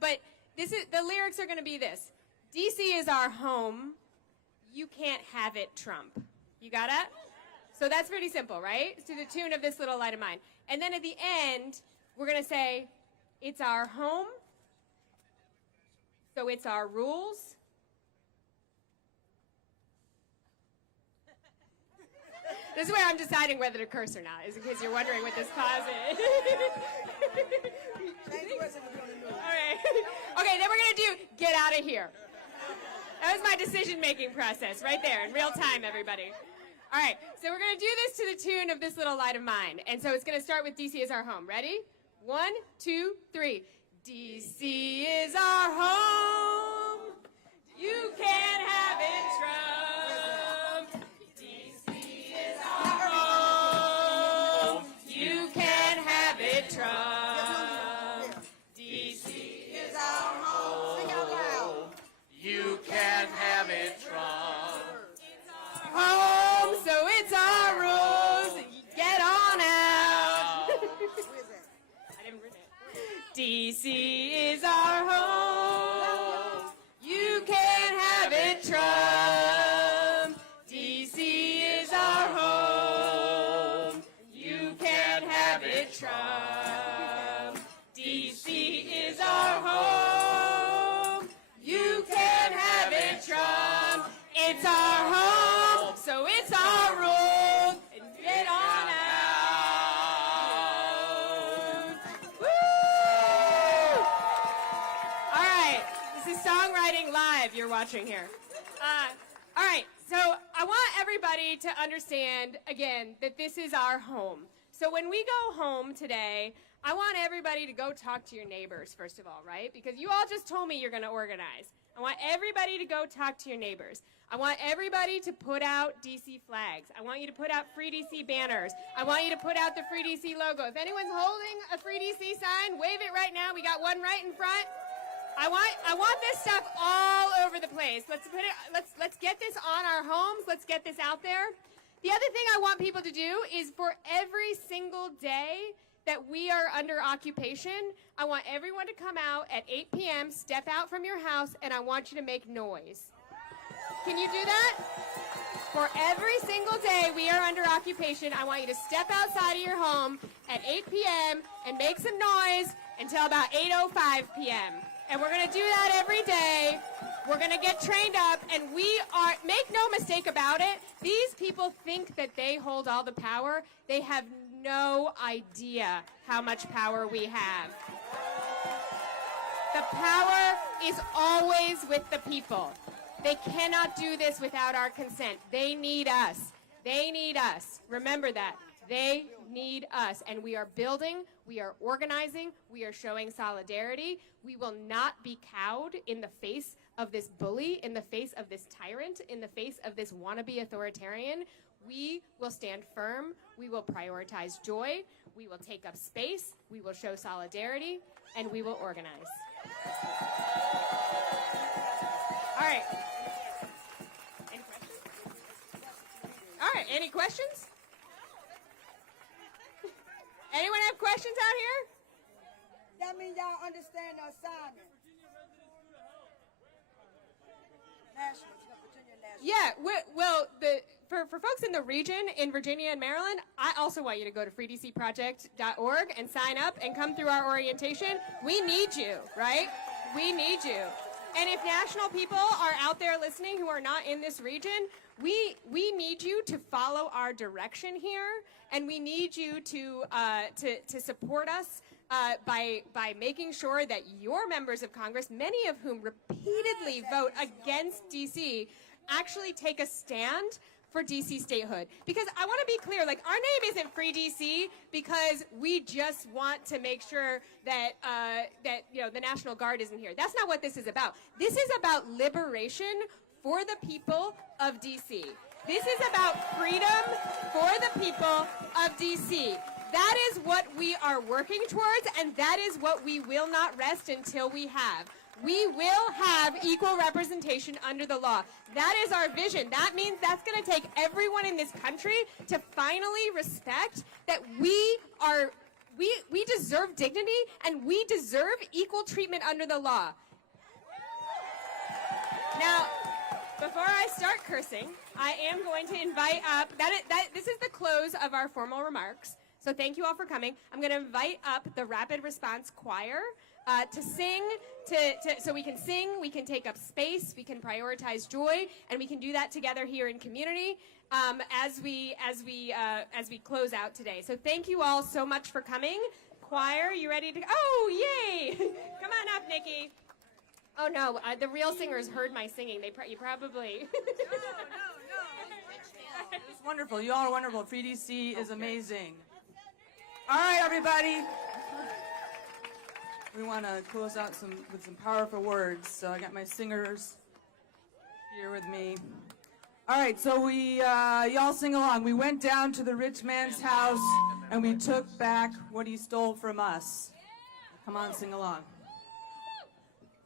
the lyrics are going to be this. D.C. is our home. You can't have it, Trump. You got it? So that's pretty simple, right? It's to the tune of This Little Light of Mine. And then at the end, we're going to say, it's our home. So it's our rules. This is where I'm deciding whether to curse or not, is in case you're wondering what this pause is. All right. Okay, then we're going to do get out of here. That was my decision-making process right there in real time, everybody. All right, so we're going to do this to the tune of This Little Light of Mine. And so it's going to start with DC is our home. Ready? 1, 2, 3. DC is our home. You can't have it, Trump. DC is our home. You can't have it, Trump. DC is our home. You can't have it, Trump. Home, so it's our rules. Get on out. I didn't read it. DC is our home. You can't have it, Trump. DC is our home. You can't have it, Trump. DC is our home. You can't have it, Trump. It's our home, so it's our rules. And get on out. Woo! All right, this is Songwriting Live you're watching here. All right, so I want everybody to understand, again, that this is our home. So when we go home today, I want everybody to go talk to your neighbors, first of all, right? Because you all just told me you're going to organize. I want everybody to go talk to your neighbors. I want everybody to put out DC flags. I want you to put out Free DC banners. I want you to put out the Free DC logo. If anyone's holding a Free DC sign, wave it right now. We got one right in front. I want this stuff all over the place. Let's get this on our homes. Let's get this out there. The other thing I want people to do is for every single day that we are under occupation, I want everyone to come out at 8 p.m., step out from your house, and I want you to make noise. Can you do that? For every single day we are under occupation, I want you to step outside of your home at 8 p.m. and make some noise until about 8:05 p.m. And we're going to do that every day. We're going to get trained up, and make no mistake about it, these people think that they hold all the power. They have no idea how much power we have. The power is always with the people. They cannot do this without our consent. They need us. They need us. Remember that. They need us. And we are building, we are organizing, we are showing solidarity. We will not be cowed in the face of this bully, in the face of this tyrant, in the face of this wannabe authoritarian. We will stand firm. We will prioritize joy. We will take up space. We will show solidarity. And we will organize. All right. Any questions? All right. Any questions? Anyone have questions out here? That means y'all understand the assignment. National, Virginia National. Yeah, well, for folks in the region, in Virginia and Maryland, I also want you to go to freedcproject.org and sign up and come through our orientation. We need you, right? We need you. And if national people are out there listening who are not in this region, we need you to follow our direction here, and we need you to support us by making sure that your members of Congress, many of whom repeatedly vote against D.C., actually take a stand for D.C. statehood. Because I want to be clear, like, our name isn't Free D.C. because we just want to make sure that the National Guard isn't here. That's not what this is about. This is about liberation for the people of D.C. This is about freedom for the people of D.C. That is what we are working towards, and that is what we will not rest until we have. We will have equal representation under the law. That is our vision. That means that's going to take everyone in this country to finally respect that we deserve dignity and we deserve equal treatment under the law. Now, before I start cursing, I am going to invite up, this is the close of our formal remarks. So thank you all for coming. I'm going to invite up the Rapid Response Choir. to sing, so we can sing, we can take up space, we can prioritize joy, and we can do that together here in community as we close out today. So thank you all so much for coming. Choir, you ready to go? Oh, yay! Come on up, Nikki. Oh no, the real singers heard my singing. You probably. It's wonderful. You all are wonderful. Free DC is amazing. All right, everybody. We want to close out with some powerful words. So I got my singers here with me. All right, so y'all sing along. We went down to the rich man's house and we took back what he stole from us. Come on, sing along.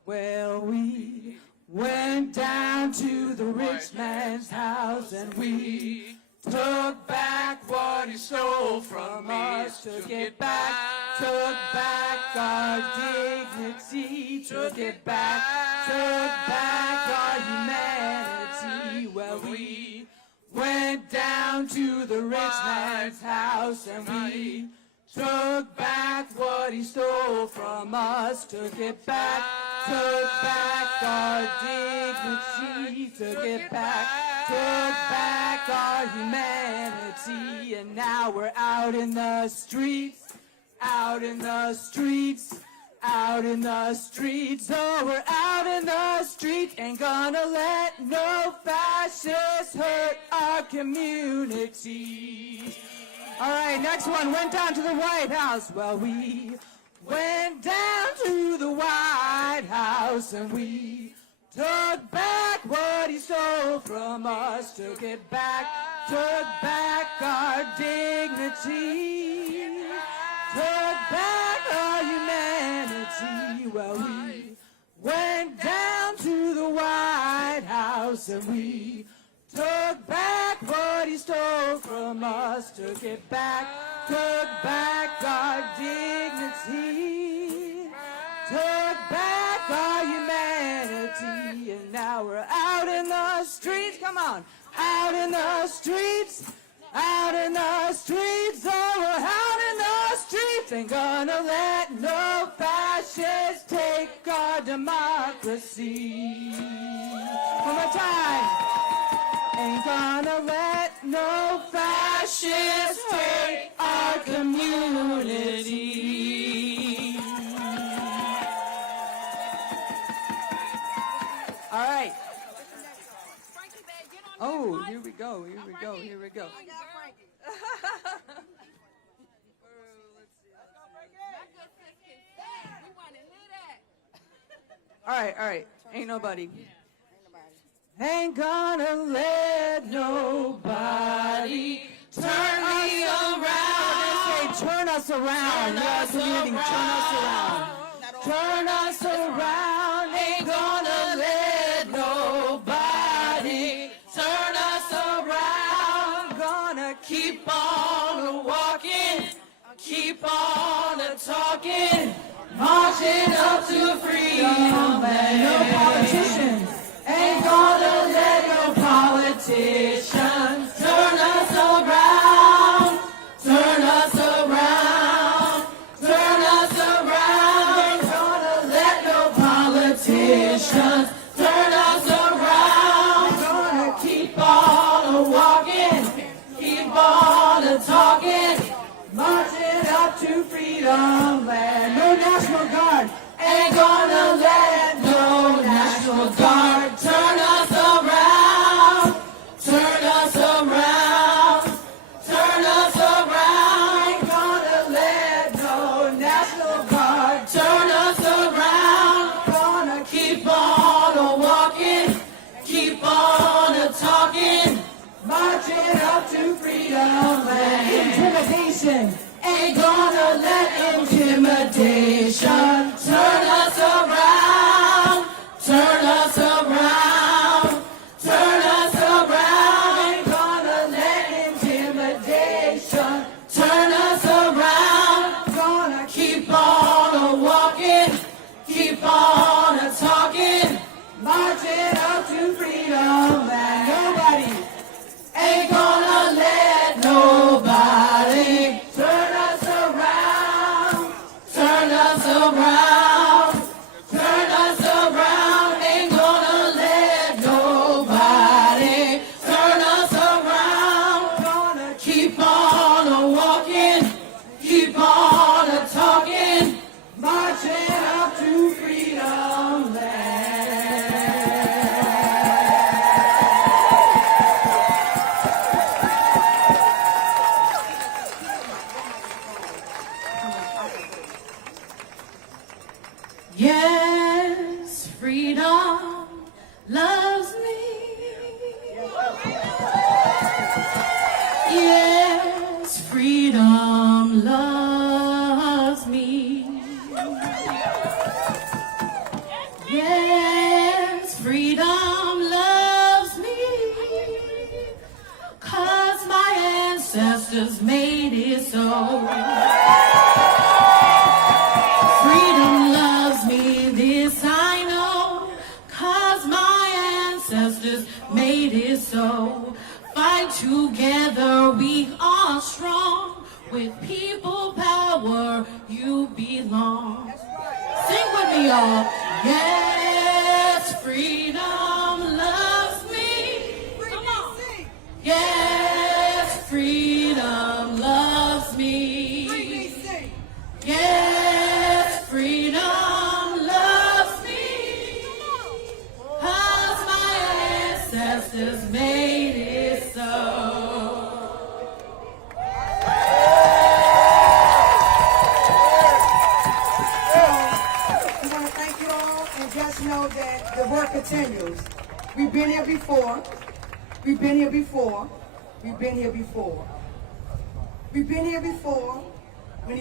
Well, we went down to the rich man's house and we took back what he stole from us. Took it back our dignity. Took it back our humanity. Well, we went down to the rich man's house and we took back what he stole from us. Took it back our dignity. Took it back our humanity. And now we're out in the streets, out in the streets, out in the streets. Oh, we're out in the streets. Ain't gonna let no fascists hurt our communities. All right, next one. Went down to the White House. Well, we went down to the White House and we took back what he stole from us. Took back our dignity. Took back our humanity. Well, we went down to the White House and we took back what he stole from us. Took back our dignity. Took back our humanity. And now we're out in the streets. Come on. Out in the streets. Out in the streets. Oh, we're out in the streets. Ain't gonna let no fascists take our democracy. One more time. Ain't gonna let no fascists take our community. All right. Oh, here we go, here we go, here we go. All right. Ain't nobody. Ain't gonna let nobody turn me around. Say, turn us around. Yes, turn us around. Turn us around. Ain't gonna let nobody turn us around. Gonna keep on walking, keep on talking, marching up to freedom. No politicians. Ain't gonna let no politicians turn us around, turn us around, turn us around. Ain't gonna let no politicians turn us around. Gonna keep on walking, keep on talking, marching up to freedom land. No National Guard. Ain't gonna let no National Guard turn us around, turn us around, turn us around. Ain't gonna let no National Guard turn us around. Gonna keep on walking, keep on talking, marching up to freedom land. Intimidation. Ain't gonna let intimidation turn us around, turn us around, turn us around. Ain't gonna let intimidation turn us around. Gonna keep on walking, keep on talking, marching up to freedom land. Nobody ain't gonna let nobody turn us around, turn us around. Yes, freedom loves me. Yes, freedom loves me. Yes, freedom loves me. 'Cause my ancestors made it so. Freedom loves me, this I know, 'cause my ancestors made it so. Fight together, we are strong. With people power, you belong. Sing with me, y'all. Yes, freedom loves me. Come on. Yes, freedom loves me. Yes, freedom loves me. 'Cause my ancestors made it so. We want to thank you all and just know that the work continues. We've been here before. We've been here before. We've been here before. We've been here before when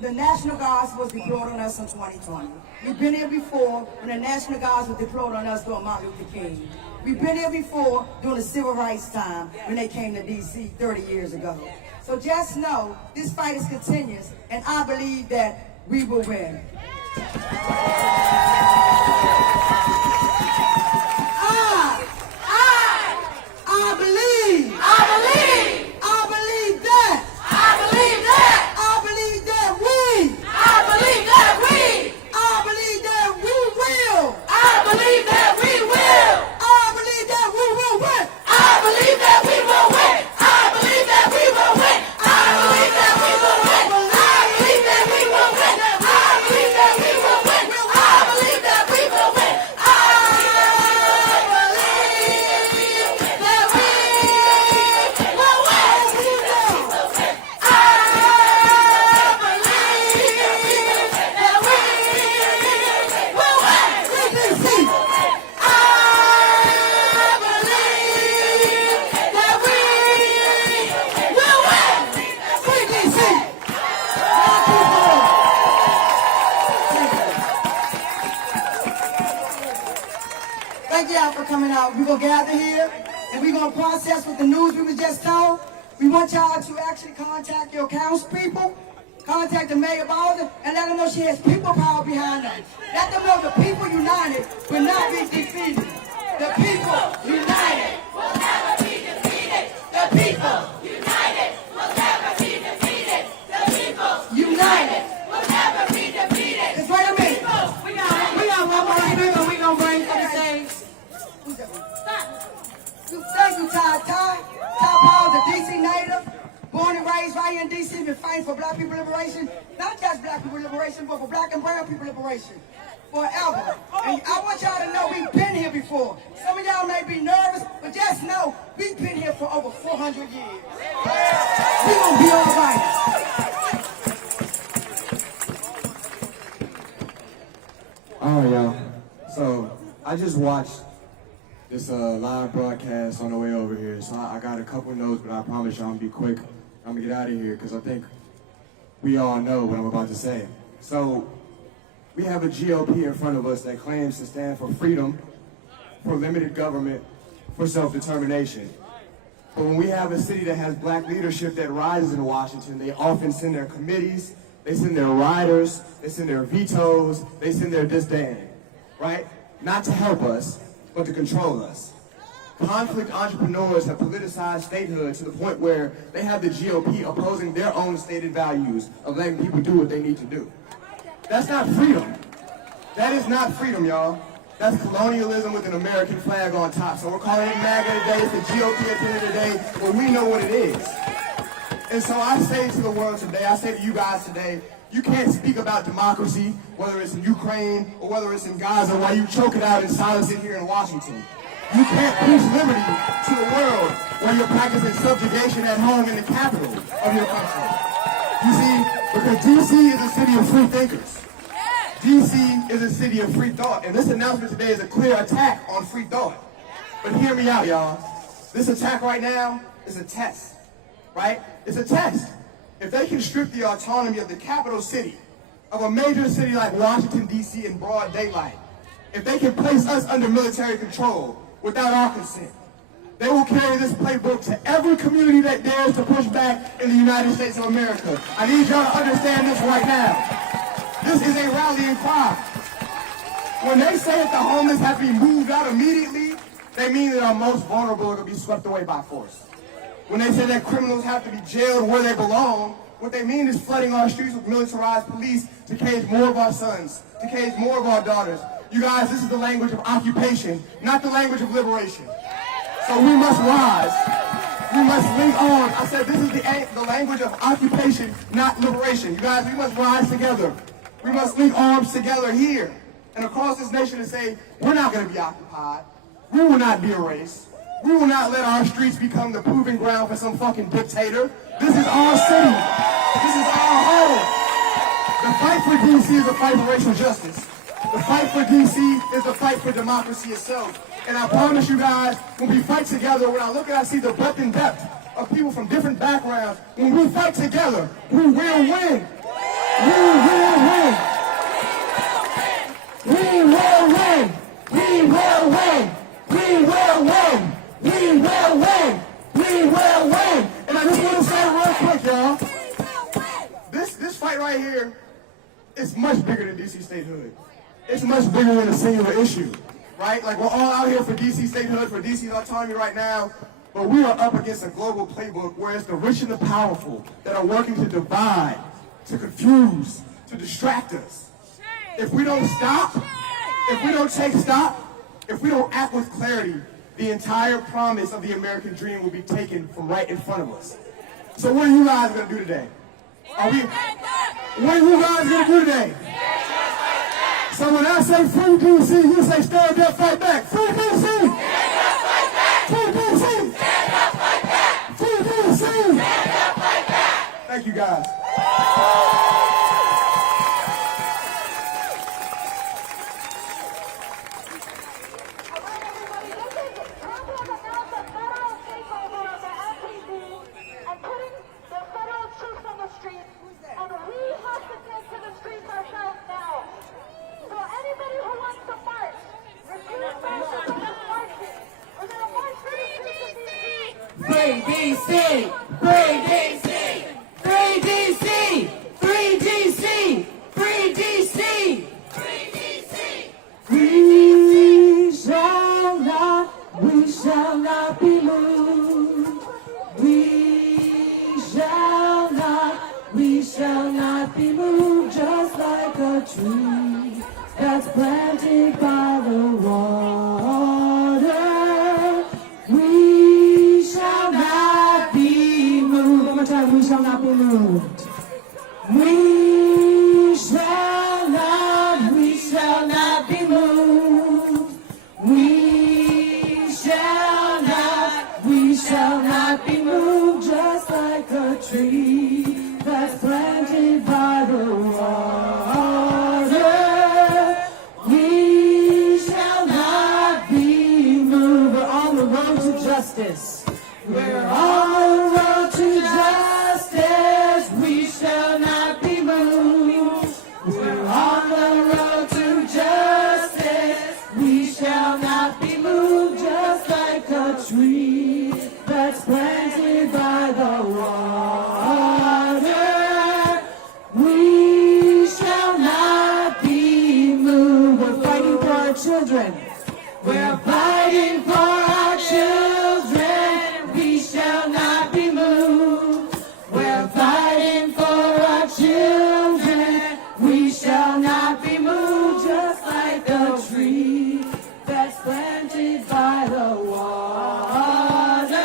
the National Guards was deployed on us in 2020. We've been here before when the National Guards was deployed on us during Martin Luther King. We've been here before during the Civil Rights time when they came to D.C. 30 years ago. So just know this fight is continuous, and I believe that we will win. I believe. I believe. I believe that. I believe that. I believe that we. I believe that we. I believe that we will. I believe that we will. I believe that we will win. I believe that we will win. I believe that we will win. I believe that we will win. I believe that we will win. I believe that we will win. I believe that we will win. Thank y'all for coming out. We're going to gather here, and we're going to process with the news we were just told. We want y'all to actually contact your council people, contact the mayor Bowser, and let them know she has people power behind her. Let them know the people united will not be defeated. The people united will never be defeated. The people united will never be defeated. The people united will never be defeated. Just wait a minute. We got one more speaker we going to bring to the stage. Thank you, Ty. Ty Powell's a D.C. native, born and raised right here in D.C., been fighting for black people liberation, not just black people liberation, but for black and brown people liberation, forever. And I want y'all to know we've been here before. Some of y'all may be nervous, but just know we've been here for over 400 years. We're going to be all right. All right, y'all. So I just watched this live broadcast on the way over here, so I got a couple notes, but I promise you I'm gonna be quick. I'm gonna get out of here because I think we all know what I'm about to say. So we have a GOP in front of us that claims to stand for freedom, for limited government, for self-determination. But when we have a city that has black leadership that rises in Washington, they often send their committees, they send their riders, they send their vetoes, they send their disdain, right? Not to help us, but to control us. Conflict entrepreneurs have politicized statehood to the point where they have the GOP opposing their own stated values of letting people do what they need to do. That's not freedom. That is not freedom, y'all. That's colonialism with an American flag on top. So we're calling it MAGA today. It's the GOP at the end of the day, but we know what it is. And so I say to the world today, I say to you guys today, you can't speak about democracy, whether it's in Ukraine or whether it's in Gaza, while you choke it out and silence it here in Washington. You can't preach liberty to the world while you're practicing subjugation at home in the capital of your country. You see, because D.C. is a city of free thinkers. DC is a city of free thought, and this announcement today is a clear attack on free thought. But hear me out, y'all. This attack right now is a test, right? It's a test. If they can strip the autonomy of the capital city, of a major city like Washington, D.C. in broad daylight, if they can place us under military control without our consent, they will carry this playbook to every community that dares to push back in the United States of America. I need y'all to understand this right now. This is a rallying cry. When they say that the homeless have to be moved out immediately, they mean that our most vulnerable are going to be swept away by force. When they say that criminals have to be jailed where they belong, what they mean is flooding our streets with militarized police to cage more of our sons, to cage more of our daughters. You guys, this is the language of occupation, not the language of liberation. So we must rise. We must link on. I said this is the language of occupation, not liberation. You guys, we must rise together. We must link arms together here and across this nation and say, we're not going to be occupied. We will not be erased. We will not let our streets become the proving ground for some fucking dictator. This is our city. This is our home. The fight for D.C. is a fight for racial justice. The fight for D.C. is the fight for democracy itself. And I promise you guys, when we fight together, when I look and I see the breadth and depth of people from different backgrounds, when we fight together, we will win. We will win. We will win. We will win. We will win. We will win. We will win. And I just want to say real quick, y'all. This fight right here is much bigger than D.C. statehood. It's much bigger than a singular issue, right? Like, we're all out here for D.C. statehood, for D.C.'s autonomy right now, but we are up against a global playbook where it's the rich and the powerful that are working to divide, to confuse, to distract us. If we don't stop, if we don't take stock, if we don't act with clarity, the entire promise of the American dream will be taken from right in front of us. So what are you guys going to do today? What are you guys going to do today? So when I say free D.C., you say stand up, fight back. Free D.C. Stand up, fight back. Free D.C. Stand up, fight back. Free D.C. Stand up, fight back. Thank you, guys. Free DC! Free DC! Free DC! Free DC! Free DC! Free DC! We shall not be moved. We shall not be moved, just like a tree that's planted by the water. We shall not be moved. One more time, we shall not be moved. We shall not be moved. We shall not be moved, just like a tree that's planted by the water. We shall not be moved. We're on the road to justice. We're on the road to justice. We shall not be moved. We're on the road to justice. We shall not be moved, just like a tree that's planted by the water. We shall not be moved. We're fighting for our children. We're fighting for our children. We shall not be moved. We're fighting for our children. We shall not be moved, just like a tree that's planted by the water.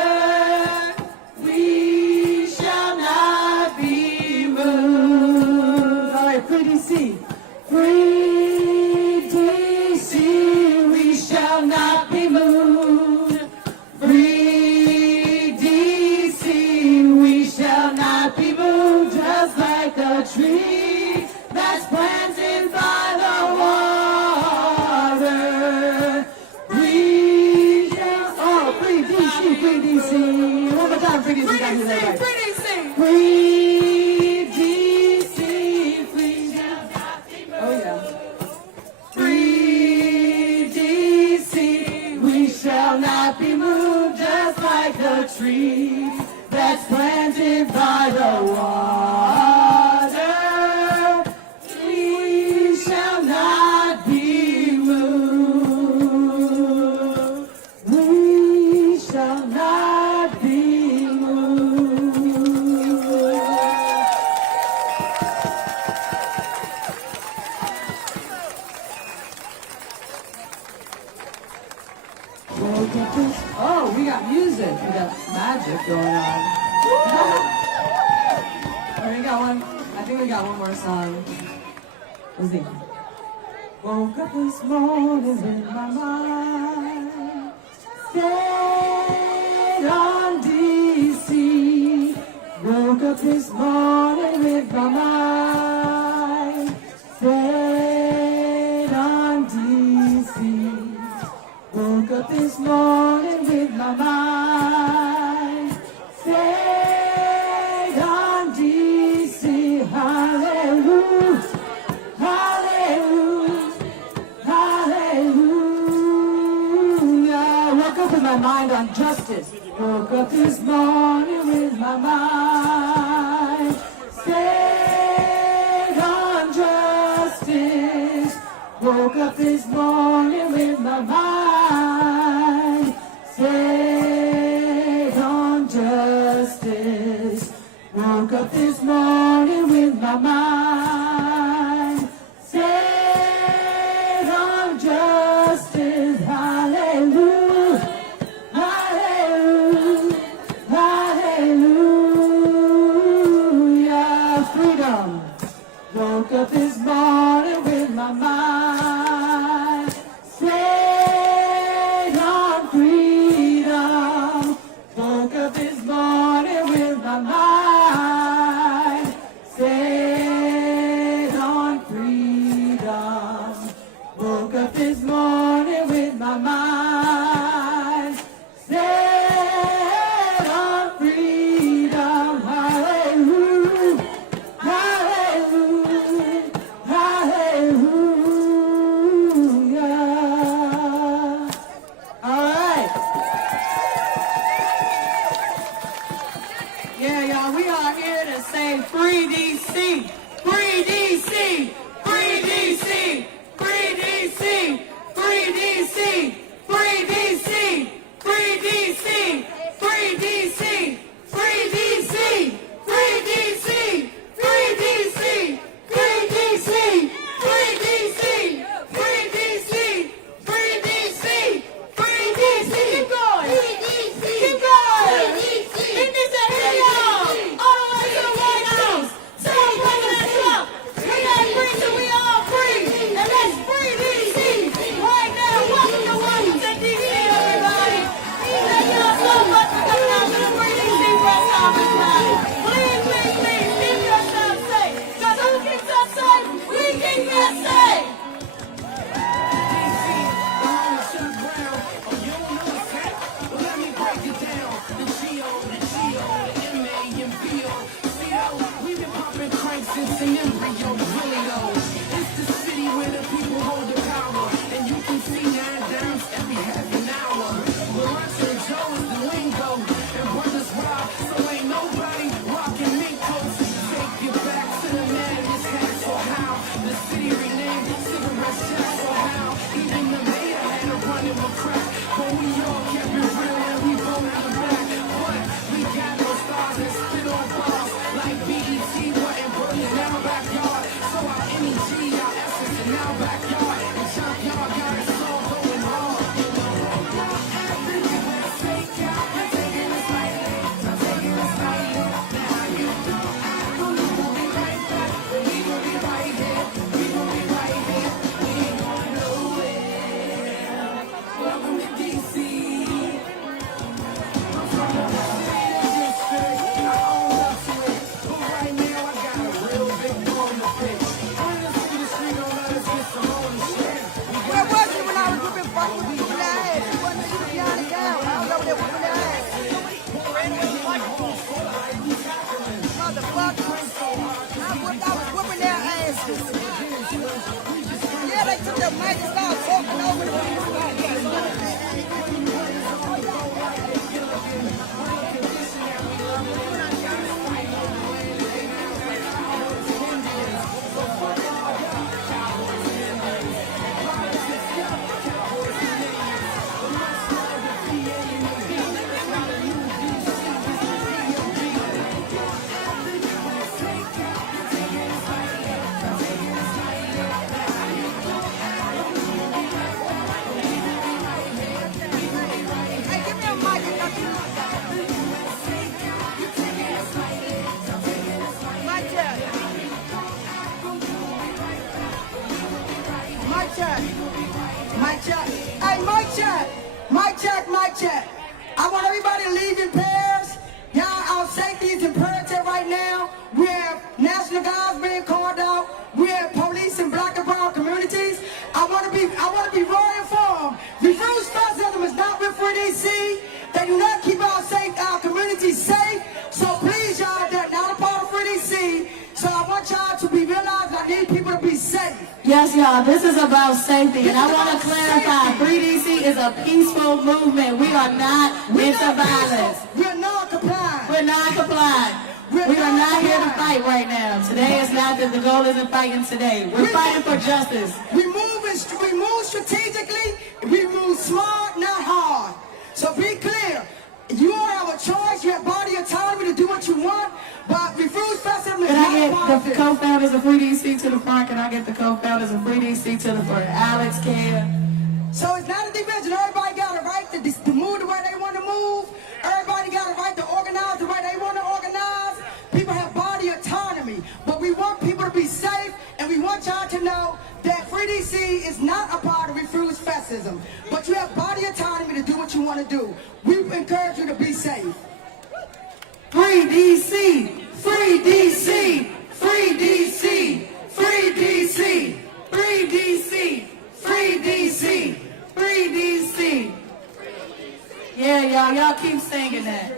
We shall not be moved. All right, free DC. Free DC. We shall not be moved. DC, free DC. Free DC, free. Oh yeah. Free DC, we shall not be moved, just like a tree that's planted by the water. We shall not be moved. We shall not be moved. Oh, we got music. We got magic going on. We got one. I think we got one more song. Let's see. Woke up this morning in my mind, stayed on DC. Woke up this morning with my mind, stayed on DC. Woke up this morning with my mind, stayed on DC. Hallelujah, hallelujah, hallelujah. Woke up with my mind on justice. Woke up this morning with my mind, stayed on justice. Woke up this morning with my mind, stayed on justice. Woke up this morning with my mind, stayed on justice. Hallelujah, hallelujah, hallelujah. Freedom. Woke up this morning with my mind, stayed on freedom. Woke up this morning with my mind, stayed on freedom. Woke up this morning with my mind, stayed on freedom. Hallelujah, hallelujah, hallelujah. All right. Yeah, y'all, we are here to say free DC, free DC, free DC, free DC, free DC, free DC, free DC, free DC, free DC, free DC, free DC, free DC, free DC, free DC, free DC, free DC. Keep going. Keep going. Keep this ahead, y'all. All the way to the White House. Tell President Trump, we ain't free till we all free. And let's free DC right now. Welcome to Washington, D.C., everybody. Thank y'all so much for coming out to the Free DC press conference tonight. Please, please, please, keep yourself safe. Because who keeps us safe? We keep us safe. Since an embryo, really though. It's the city where the people hold the power, and you can see 9 dimes every half an hour. Lorenzo Joe is the lingo, and brothers rock, so ain't nobody rocking mink coats. Take it back to the madness, hats or how the city renamed cigarette shacks or how even the mayor had to run him a crack. But we all kept it real and we rolled in the back. But we got no stars that spit on bars like BET wasn't burning our backyard. So our energy, our essence, and our backyard. took the mic and started talking over the Mic check. I want everybody to leave in pairs. Y'all, our safety is imperative right now. We have National Guards being called out. We have police in black and brown communities. I want to be well informed. Refuse fascism is not with Free DC. They do not keep our communities safe. So please, y'all, they're not a part of Free DC. So I want y'all to be realized I need people to be safe. Yes, y'all, this is about safety, and I want to clarify, Free DC is a peaceful movement. We are not into violence. We're non-compliant. We're non-compliant. We are not here to fight right now. Today is not that the goal isn't fighting today. We're fighting for justice. We move strategically, we move smart, not hard. So be clear. You all have a choice, you have body autonomy to do what you want, but refuse fascism is Can not I get politics. the co-founders of Free DC to the front? Can I get the co-founders of Free DC to the front? Alex, Kia. So it's not a division. Everybody got a right to move the way they want to move. Everybody got a right to organize the way they want to organize. People have body autonomy, but we want people to be safe, and we want y'all to know that Free DC is not a part of refuse fascism, but you have body autonomy to do what you want to do. We encourage you to be safe. Free DC! Free DC! Free DC! Free DC! Free DC! Free DC! Free DC! Yeah, y'all keep singing that.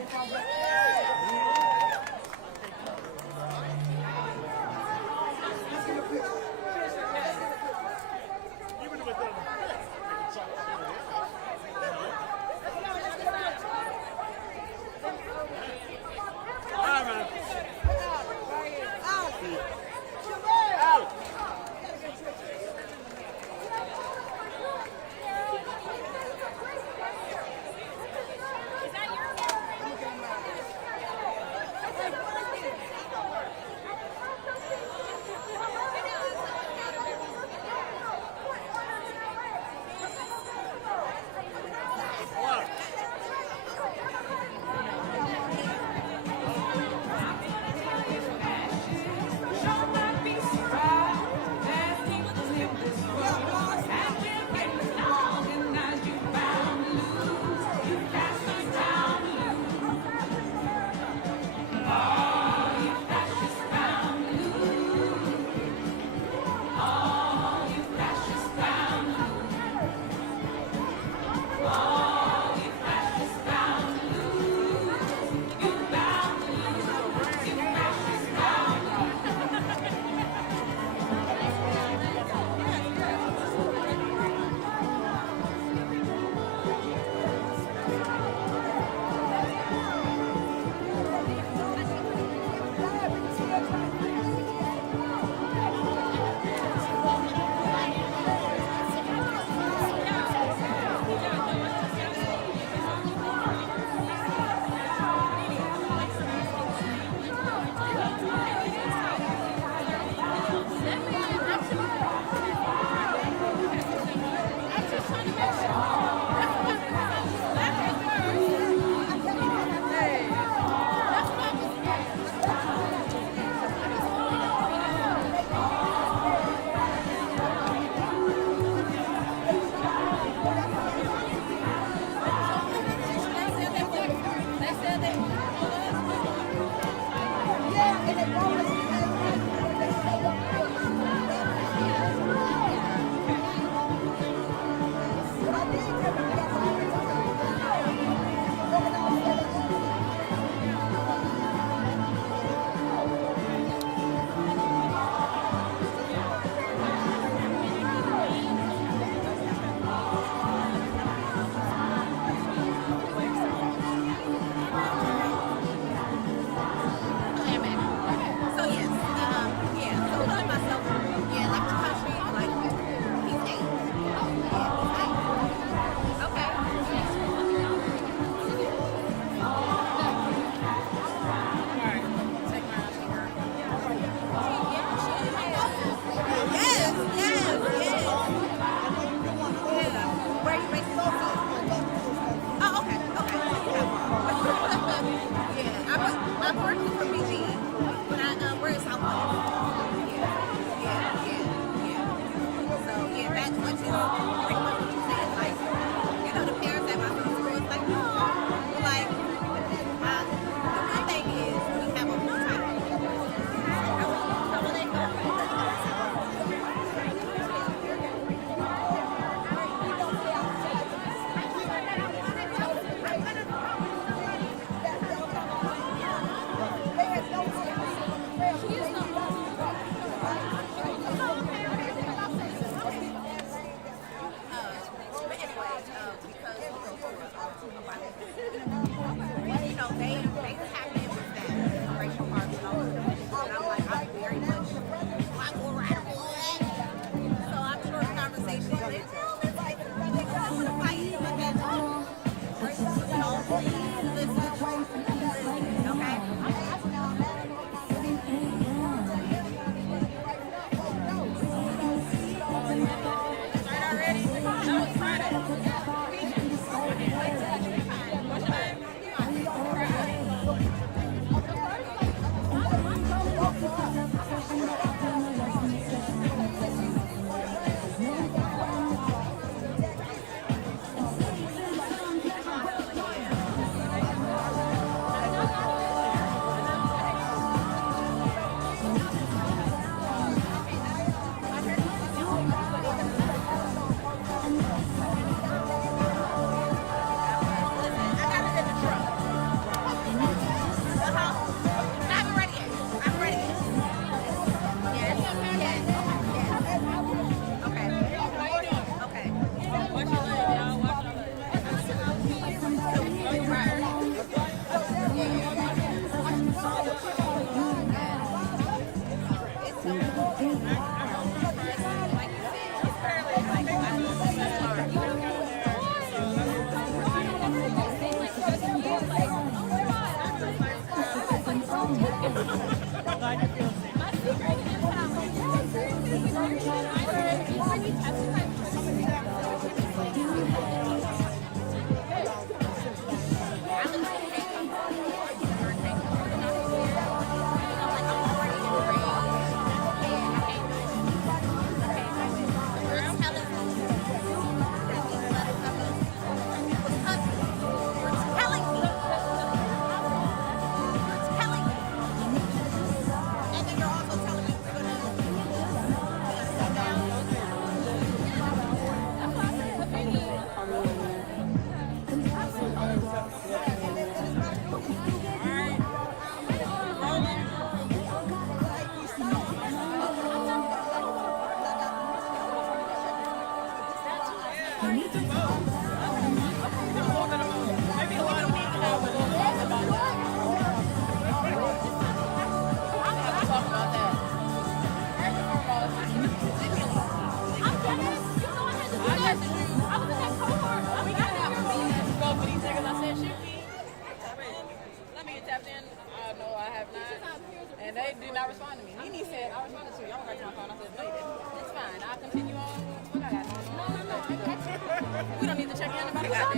Sometimes I'll be like,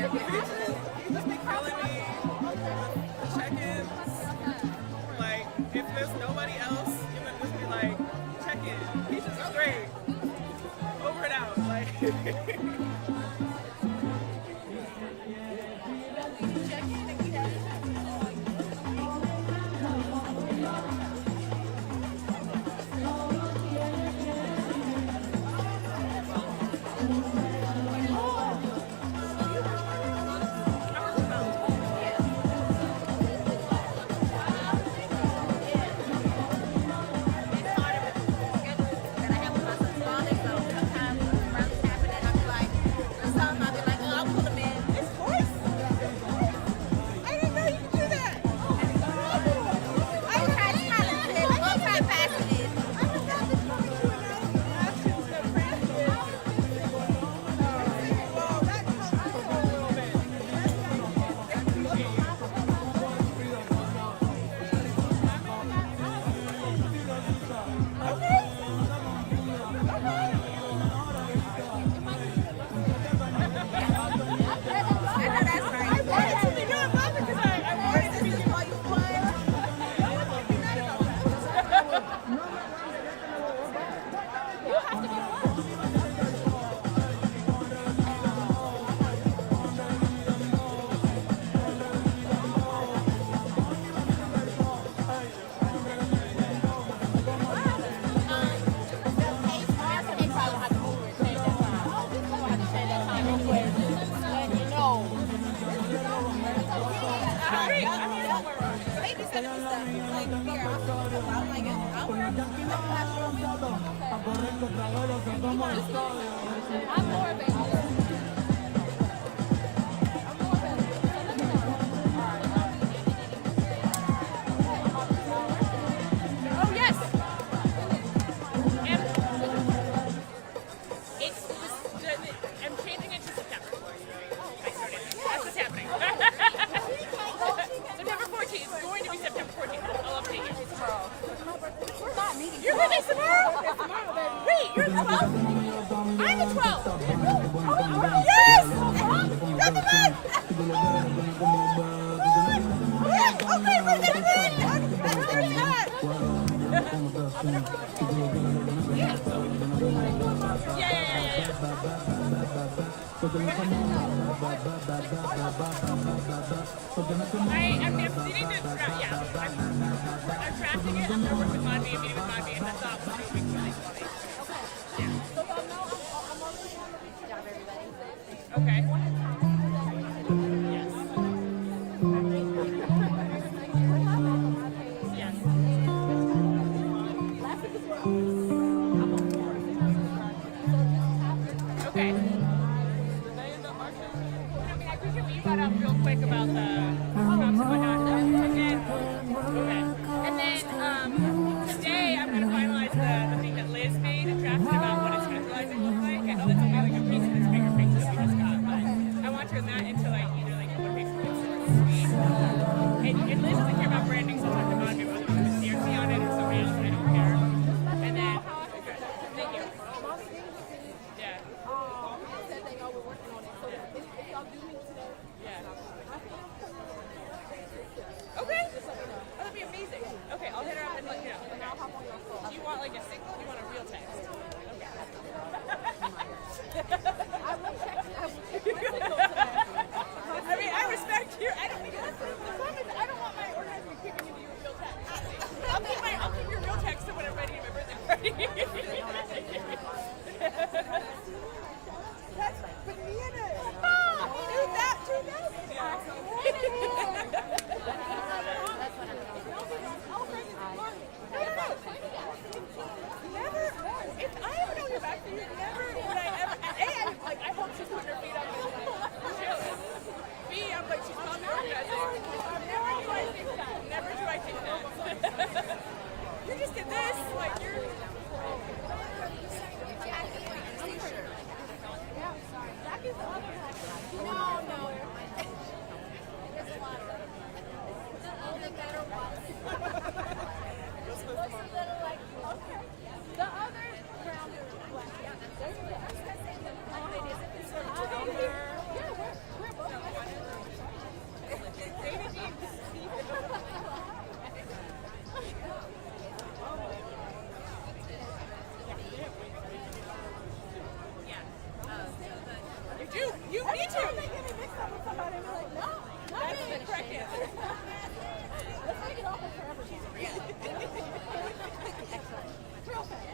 April. Yes. Recommend. Yes. Okay, we're gonna win. That's their time. I'm proceeding to draft. Yeah, I'm drafting it. I'm gonna work with Monty and meeting with Monty, and that's all. Okay. Yes. Okay. I appreciate what you brought up real quick about the Trumps and whatnot. Okay. And then today I'm going to finalize the thing that Liz made and drafted about what a centralizing looks like. I know that's only like a piece of this bigger picture that we just got, but I want to turn that into like either like one page or and Liz doesn't care about branding, so I'll talk about it. I'll put CRC on it or something else. I don't care. And then, thank you. Yeah. Okay. Oh, that'd be amazing. Okay, I'll hit her up and let you know. Okay. Do you want like a signal? Do you want a real text? Okay. I mean, I respect you. I don't think the problem is I don't want my organizer to keep giving you real text. I'll keep your real text to when I'm ready to my birthday party. That's bananas. Do that. Never. If I ever don't hear back from you, never would I ever. I hope she's putting her feet up. B, I'm like, she's not the organizer. Never do I think that. You just did this, like you're. You need to. That's the correct answer. Let's make it all forever. Real fast.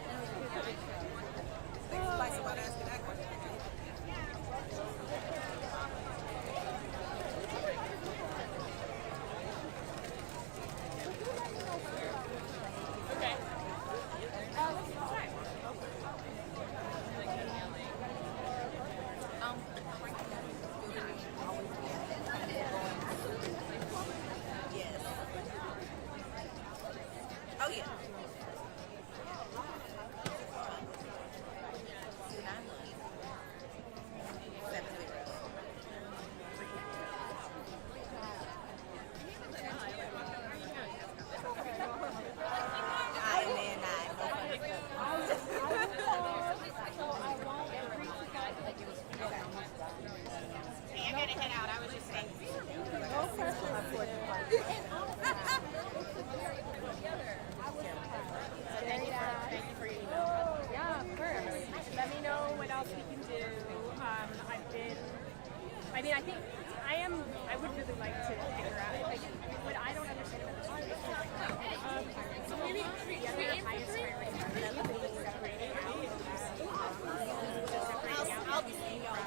Thanks for asking that question. Okay. Oh yeah. I gotta head out. I was just saying. Thank you for your email. Yeah, of course. Let me know what else we can do. I would really like to figure out, like, what I don't understand about this is, so maybe treat the other highest priority for them to be separated out. I'll be saying, yeah.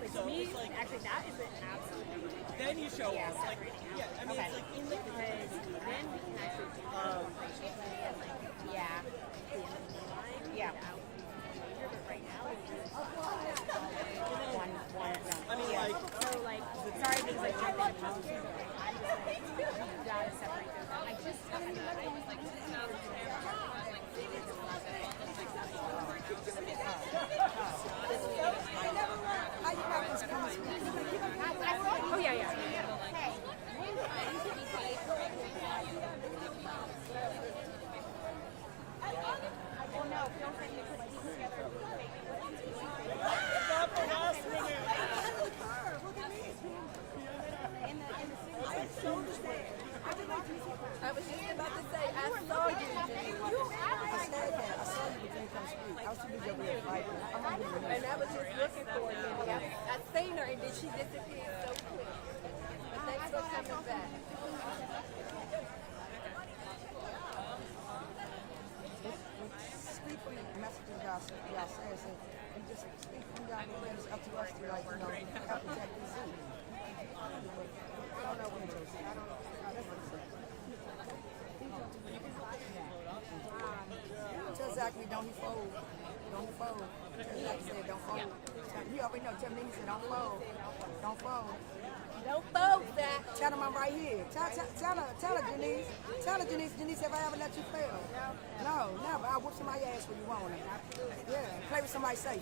Like, to me, actually, that is an absolute. Then you show us, like, yeah, I mean, okay. it's like in the Because then we can actually do yeah. Yeah. But right now, it's just one. I mean, Yeah. like, So, like, sorry, because I jumped in the post. I'm just like, you gotta separate those. I just, I was like, oh, yeah, yeah. I was just about to say, I saw you. I said that. I saw you, but you come speak. I was too busy over there fighting. And I was just looking for you. I seen her, and then she disappeared so quick. But thanks for coming back. Speak from the messages y'all said. So you just speak from y'all, and it's up to us to, like, you know, help protect DC. I don't know what it is. I don't know. That's what it says. Tell Zachary, don't he fold. Don't he fold. Tell Zachary said, don't fold. You already know. Tell me, he said, don't fold. Don't fold. Don't fold, Zach. Tell him I'm right here. Tell her, Janice. Tell her, Janice. Janice, have I ever let you fail? No, never. I'll whoop somebody's ass when you want it. Yeah, play with somebody safe.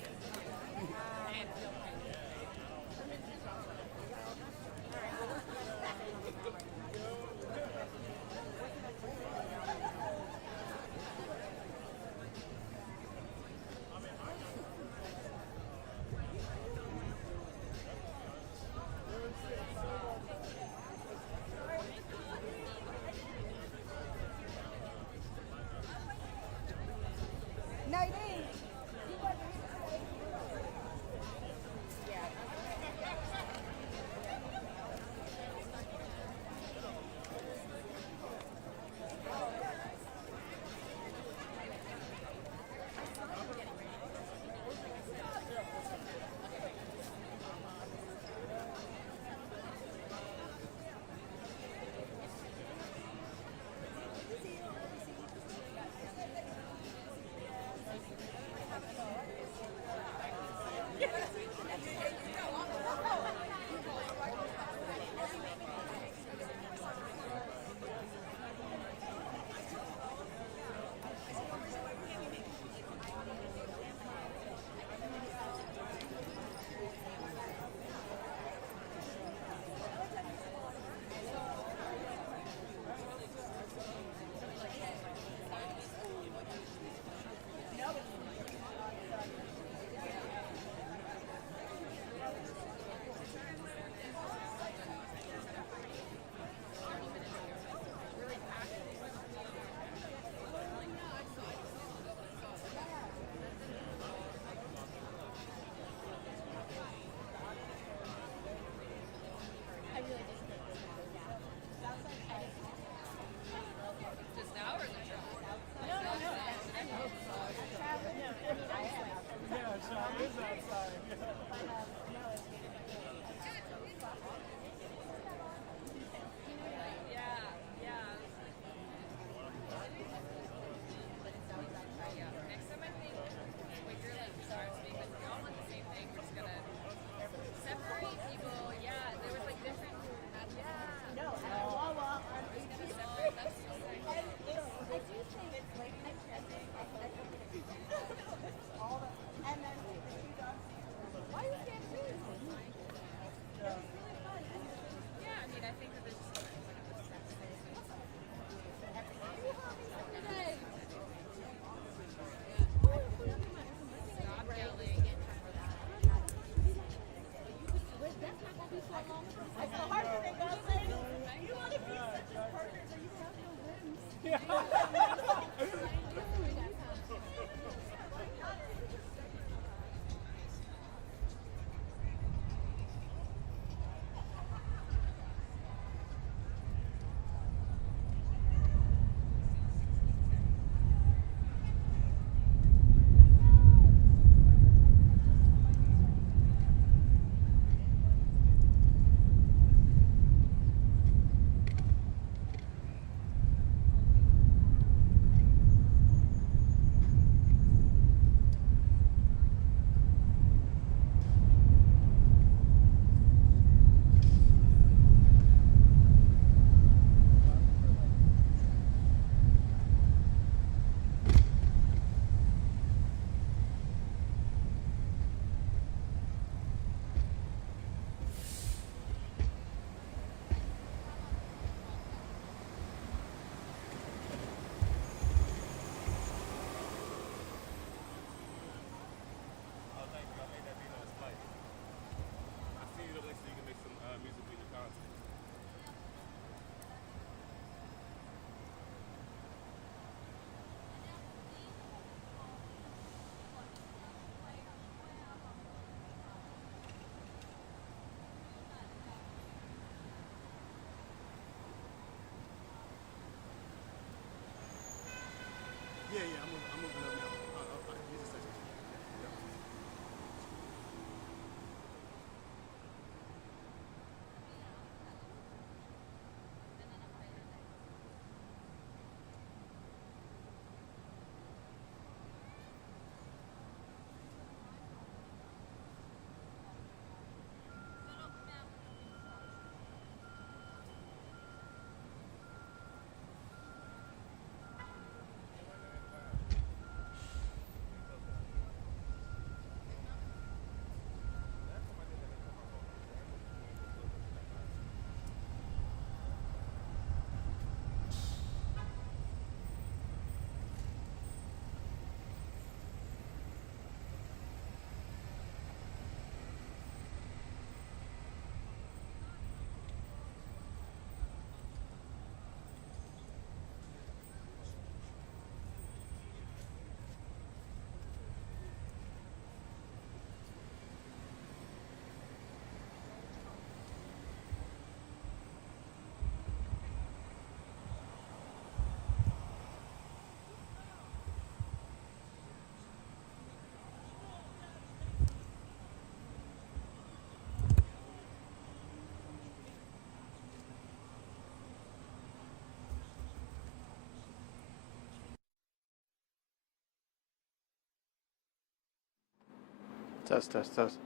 Test, test, test.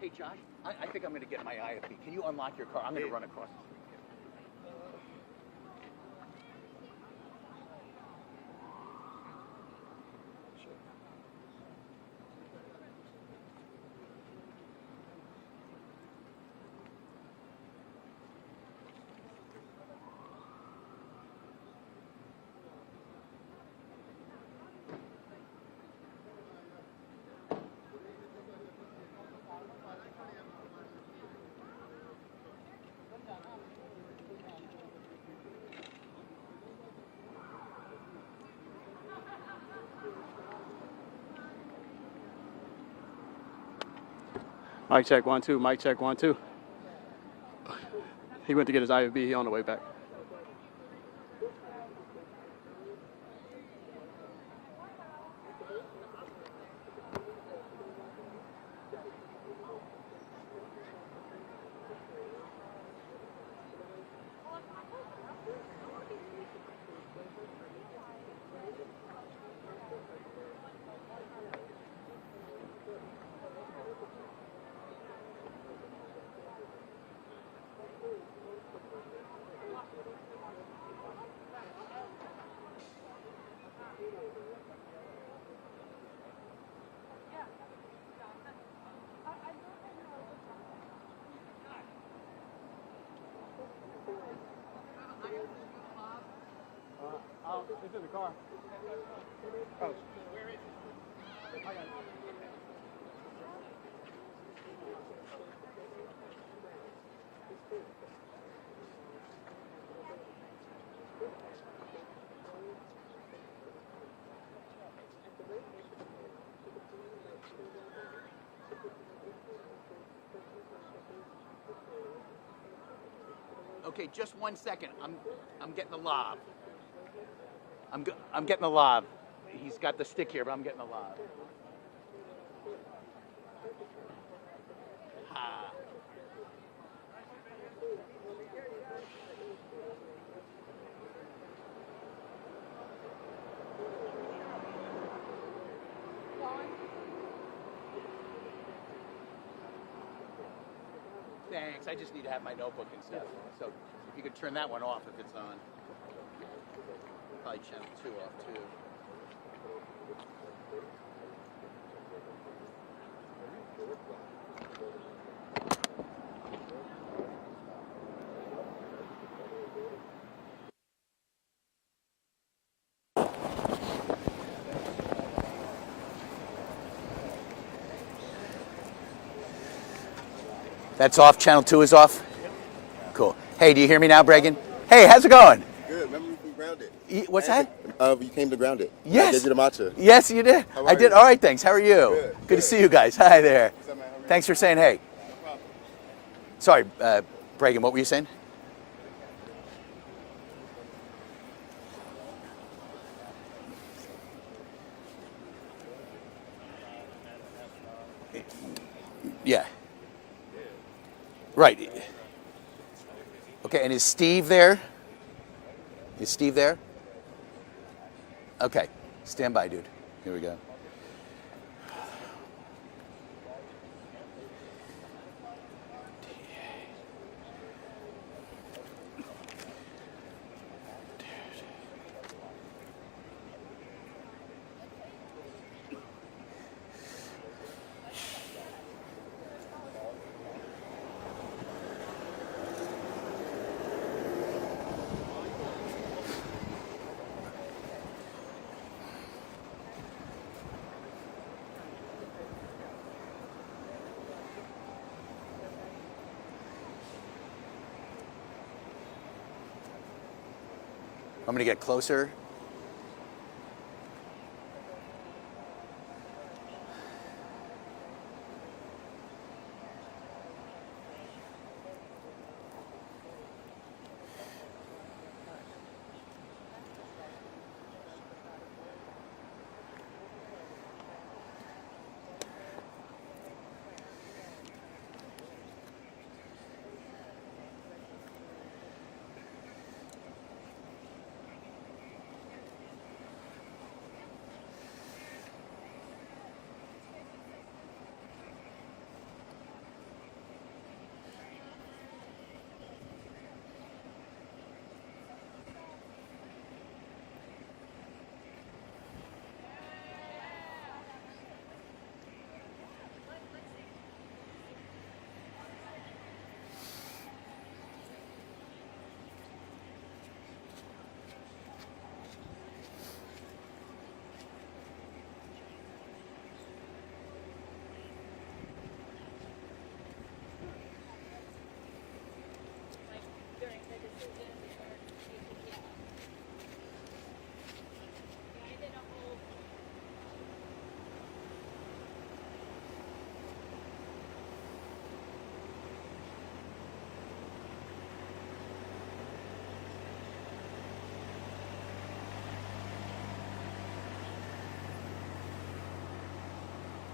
Hey, Josh, I think I'm going to get my IFB. Can you unlock your car? I'm going to run across the street. Mic check, 1, 2. Mic check, 1, 2. He went to get his IFB. He on the way back. It's in the car. Oh. Where is it? I got it. Okay, just 1 second. I'm getting the lob. I'm getting the lob. He's got the stick here, but I'm getting the lob. Ha. Thanks. I just need to have my notebook and stuff. So if you could turn that one off if it's on. Probably channel 2 off too. That's off. Channel 2 is off? Cool. Hey, do you hear me now, Bregan? Hey, how's it going? Good. Remember we from Grounded? What's that? You came to Grounded. Yes. I gave you the matcha. Yes, you did. How I are did. you? All right, thanks. How are you? Good to see you guys. Hi there. What's up, man? How are you? Thanks for saying hey. No problem. Sorry, Bregan, what were you saying? Yeah. Right. Okay, and is Steve there? Is Steve there? Okay, stand by, dude. Here we go. I'm going to get closer.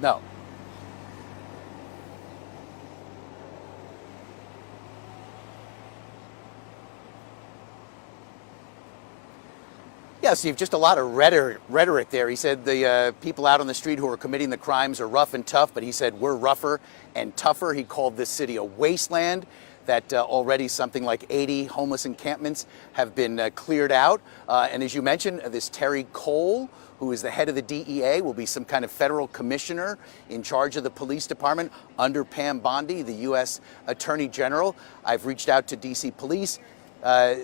No. Yeah, Steve, just a lot of rhetoric there. He said the people out on the street who are committing the crimes are rough and tough, but he said we're rougher and tougher. He called this city a wasteland, that already something like 80 homeless encampments have been cleared out. And as you mentioned, this Terry Cole, who is the head of the DEA, will be some kind of federal commissioner in charge of the police department under Pam Bondi, the U.S. Attorney General. I've reached out to D.C. Police,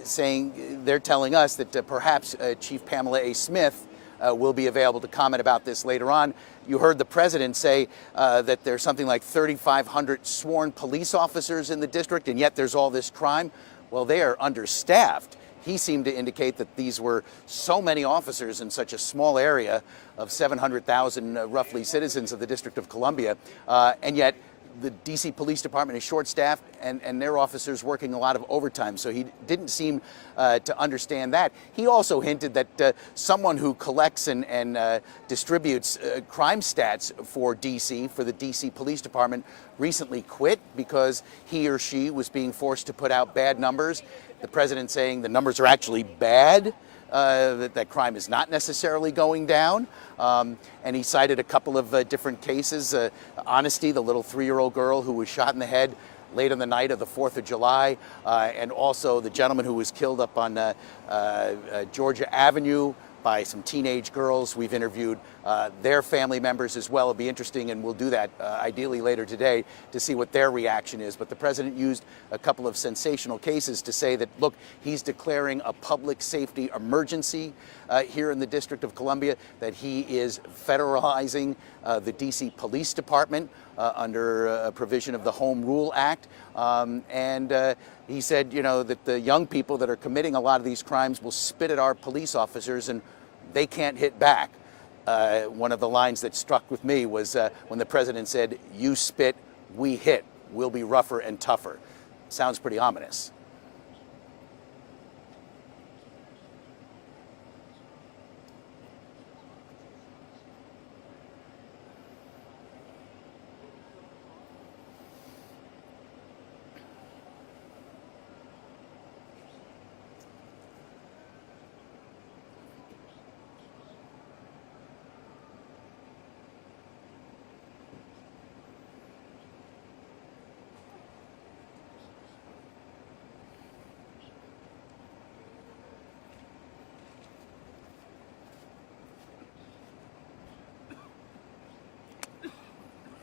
saying they're telling us that perhaps Chief Pamela A. Smith will be available to comment about this later on. You heard the president say that there's something like 3,500 sworn police officers in the district, and yet there's all this crime. Well, they are understaffed. He seemed to indicate that these were so many officers in such a small area of 700,000 roughly citizens of the District of Columbia, and yet the D.C. Police Department is short-staffed and their officers working a lot of overtime. So he didn't seem to understand that. He also hinted that someone who collects and distributes crime stats for D.C., for the D.C. Police Department, recently quit because he or she was being forced to put out bad numbers. The president saying the numbers are actually bad. That crime is not necessarily going down. And he cited a couple of different cases. Honesty, the little 3-year-old girl who was shot in the head late on the night of the 4th of July, and also the gentleman who was killed up on Georgia Avenue by some teenage girls. We've interviewed their family members as well. It'll be interesting, and we'll do that ideally later today to see what their reaction is. But the president used a couple of sensational cases to say that, look, he's declaring a public safety emergency here in the District of Columbia, that he is federalizing the D.C. Police Department under a provision of the Home Rule Act. And he said, you know, that the young people that are committing a lot of these crimes will spit at our police officers and they can't hit back. One of the lines that struck with me was when the president said, "You spit, we hit. We'll be rougher and tougher." Sounds pretty ominous.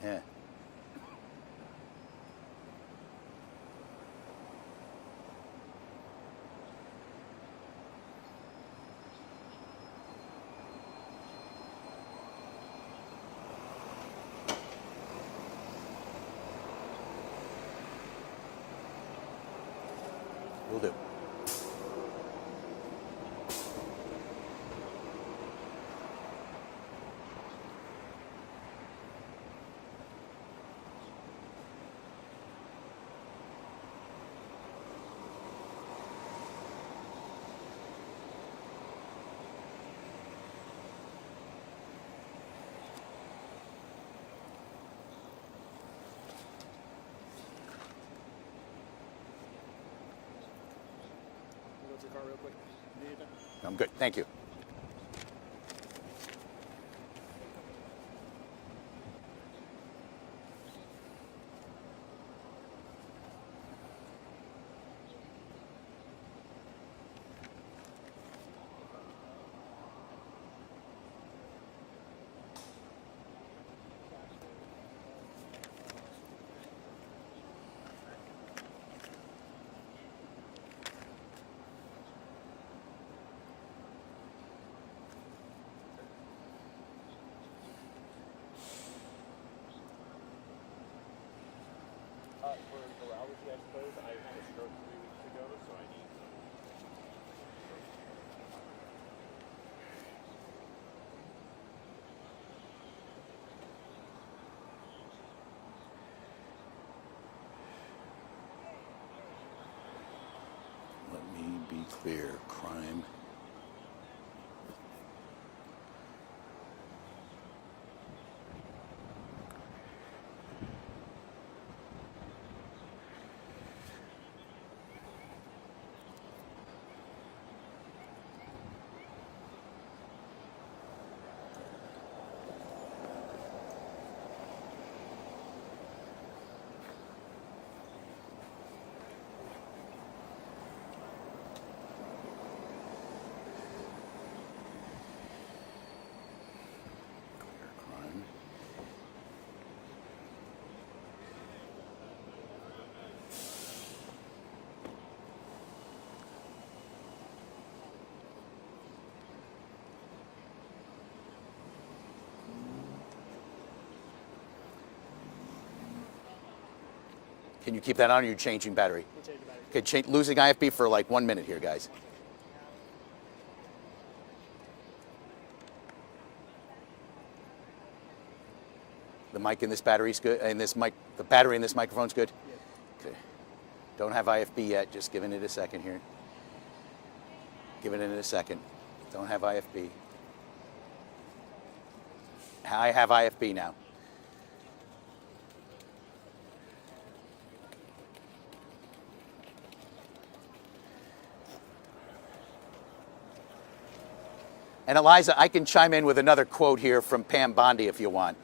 Yeah. Will do. I'm good. Thank you. Let me be clear. Crime. Can you keep that on, or are you changing battery? Okay, losing IFB for like 1 minute here, guys. The mic in this battery's good, and the battery in this microphone's good? Okay. Don't have IFB yet, just giving it a second here. Giving it a second. Don't have IFB. I have IFB now. And Eliza, I can chime in with another quote here from Pam Bondi if you want.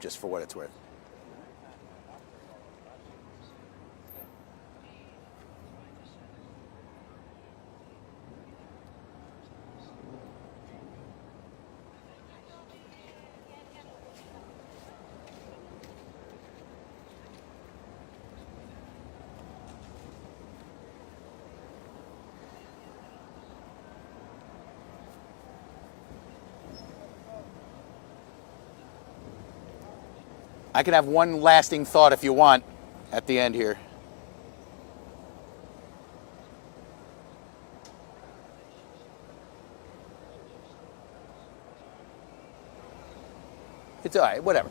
Just for what it's worth. I can have one lasting thought if you want at the end here. It's all right, whatever.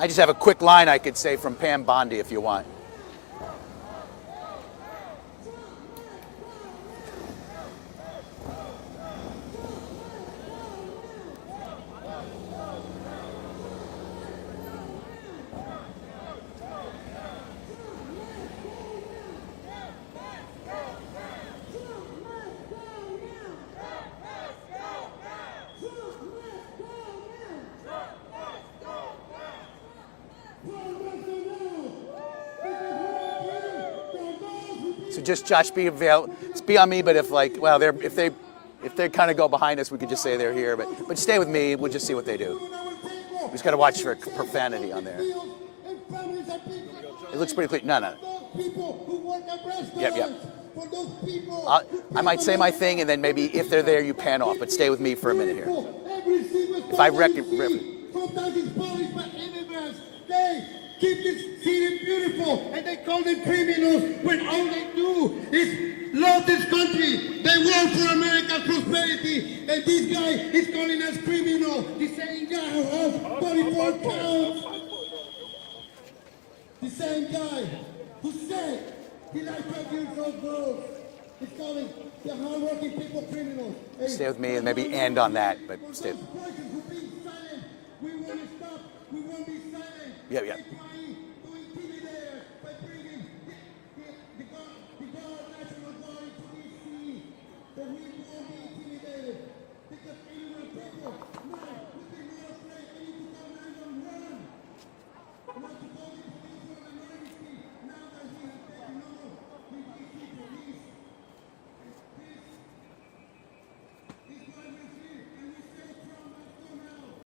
I just have a quick line I could say from Pam Bondi if you want. So just Josh, be on me. But if like, well, if they kind of go behind us, we could just say they're here. But stay with me. We'll just see what they do. We just got to watch for profanity on there. It looks pretty clean. No. Yep. I might say my thing, and then maybe if they're there, you pan off. But stay with me for a minute here. If I keep this city beautiful, and they call them criminals when all they do is love this country. They work for America's prosperity, and this guy is calling us criminals. The same guy who has 44 counts. The same guy who said he likes 12 years old girls. He's calling the hardworking people criminals. Stay with me and maybe end on that, but stay. We want to stop. We won't be silent. Yeah.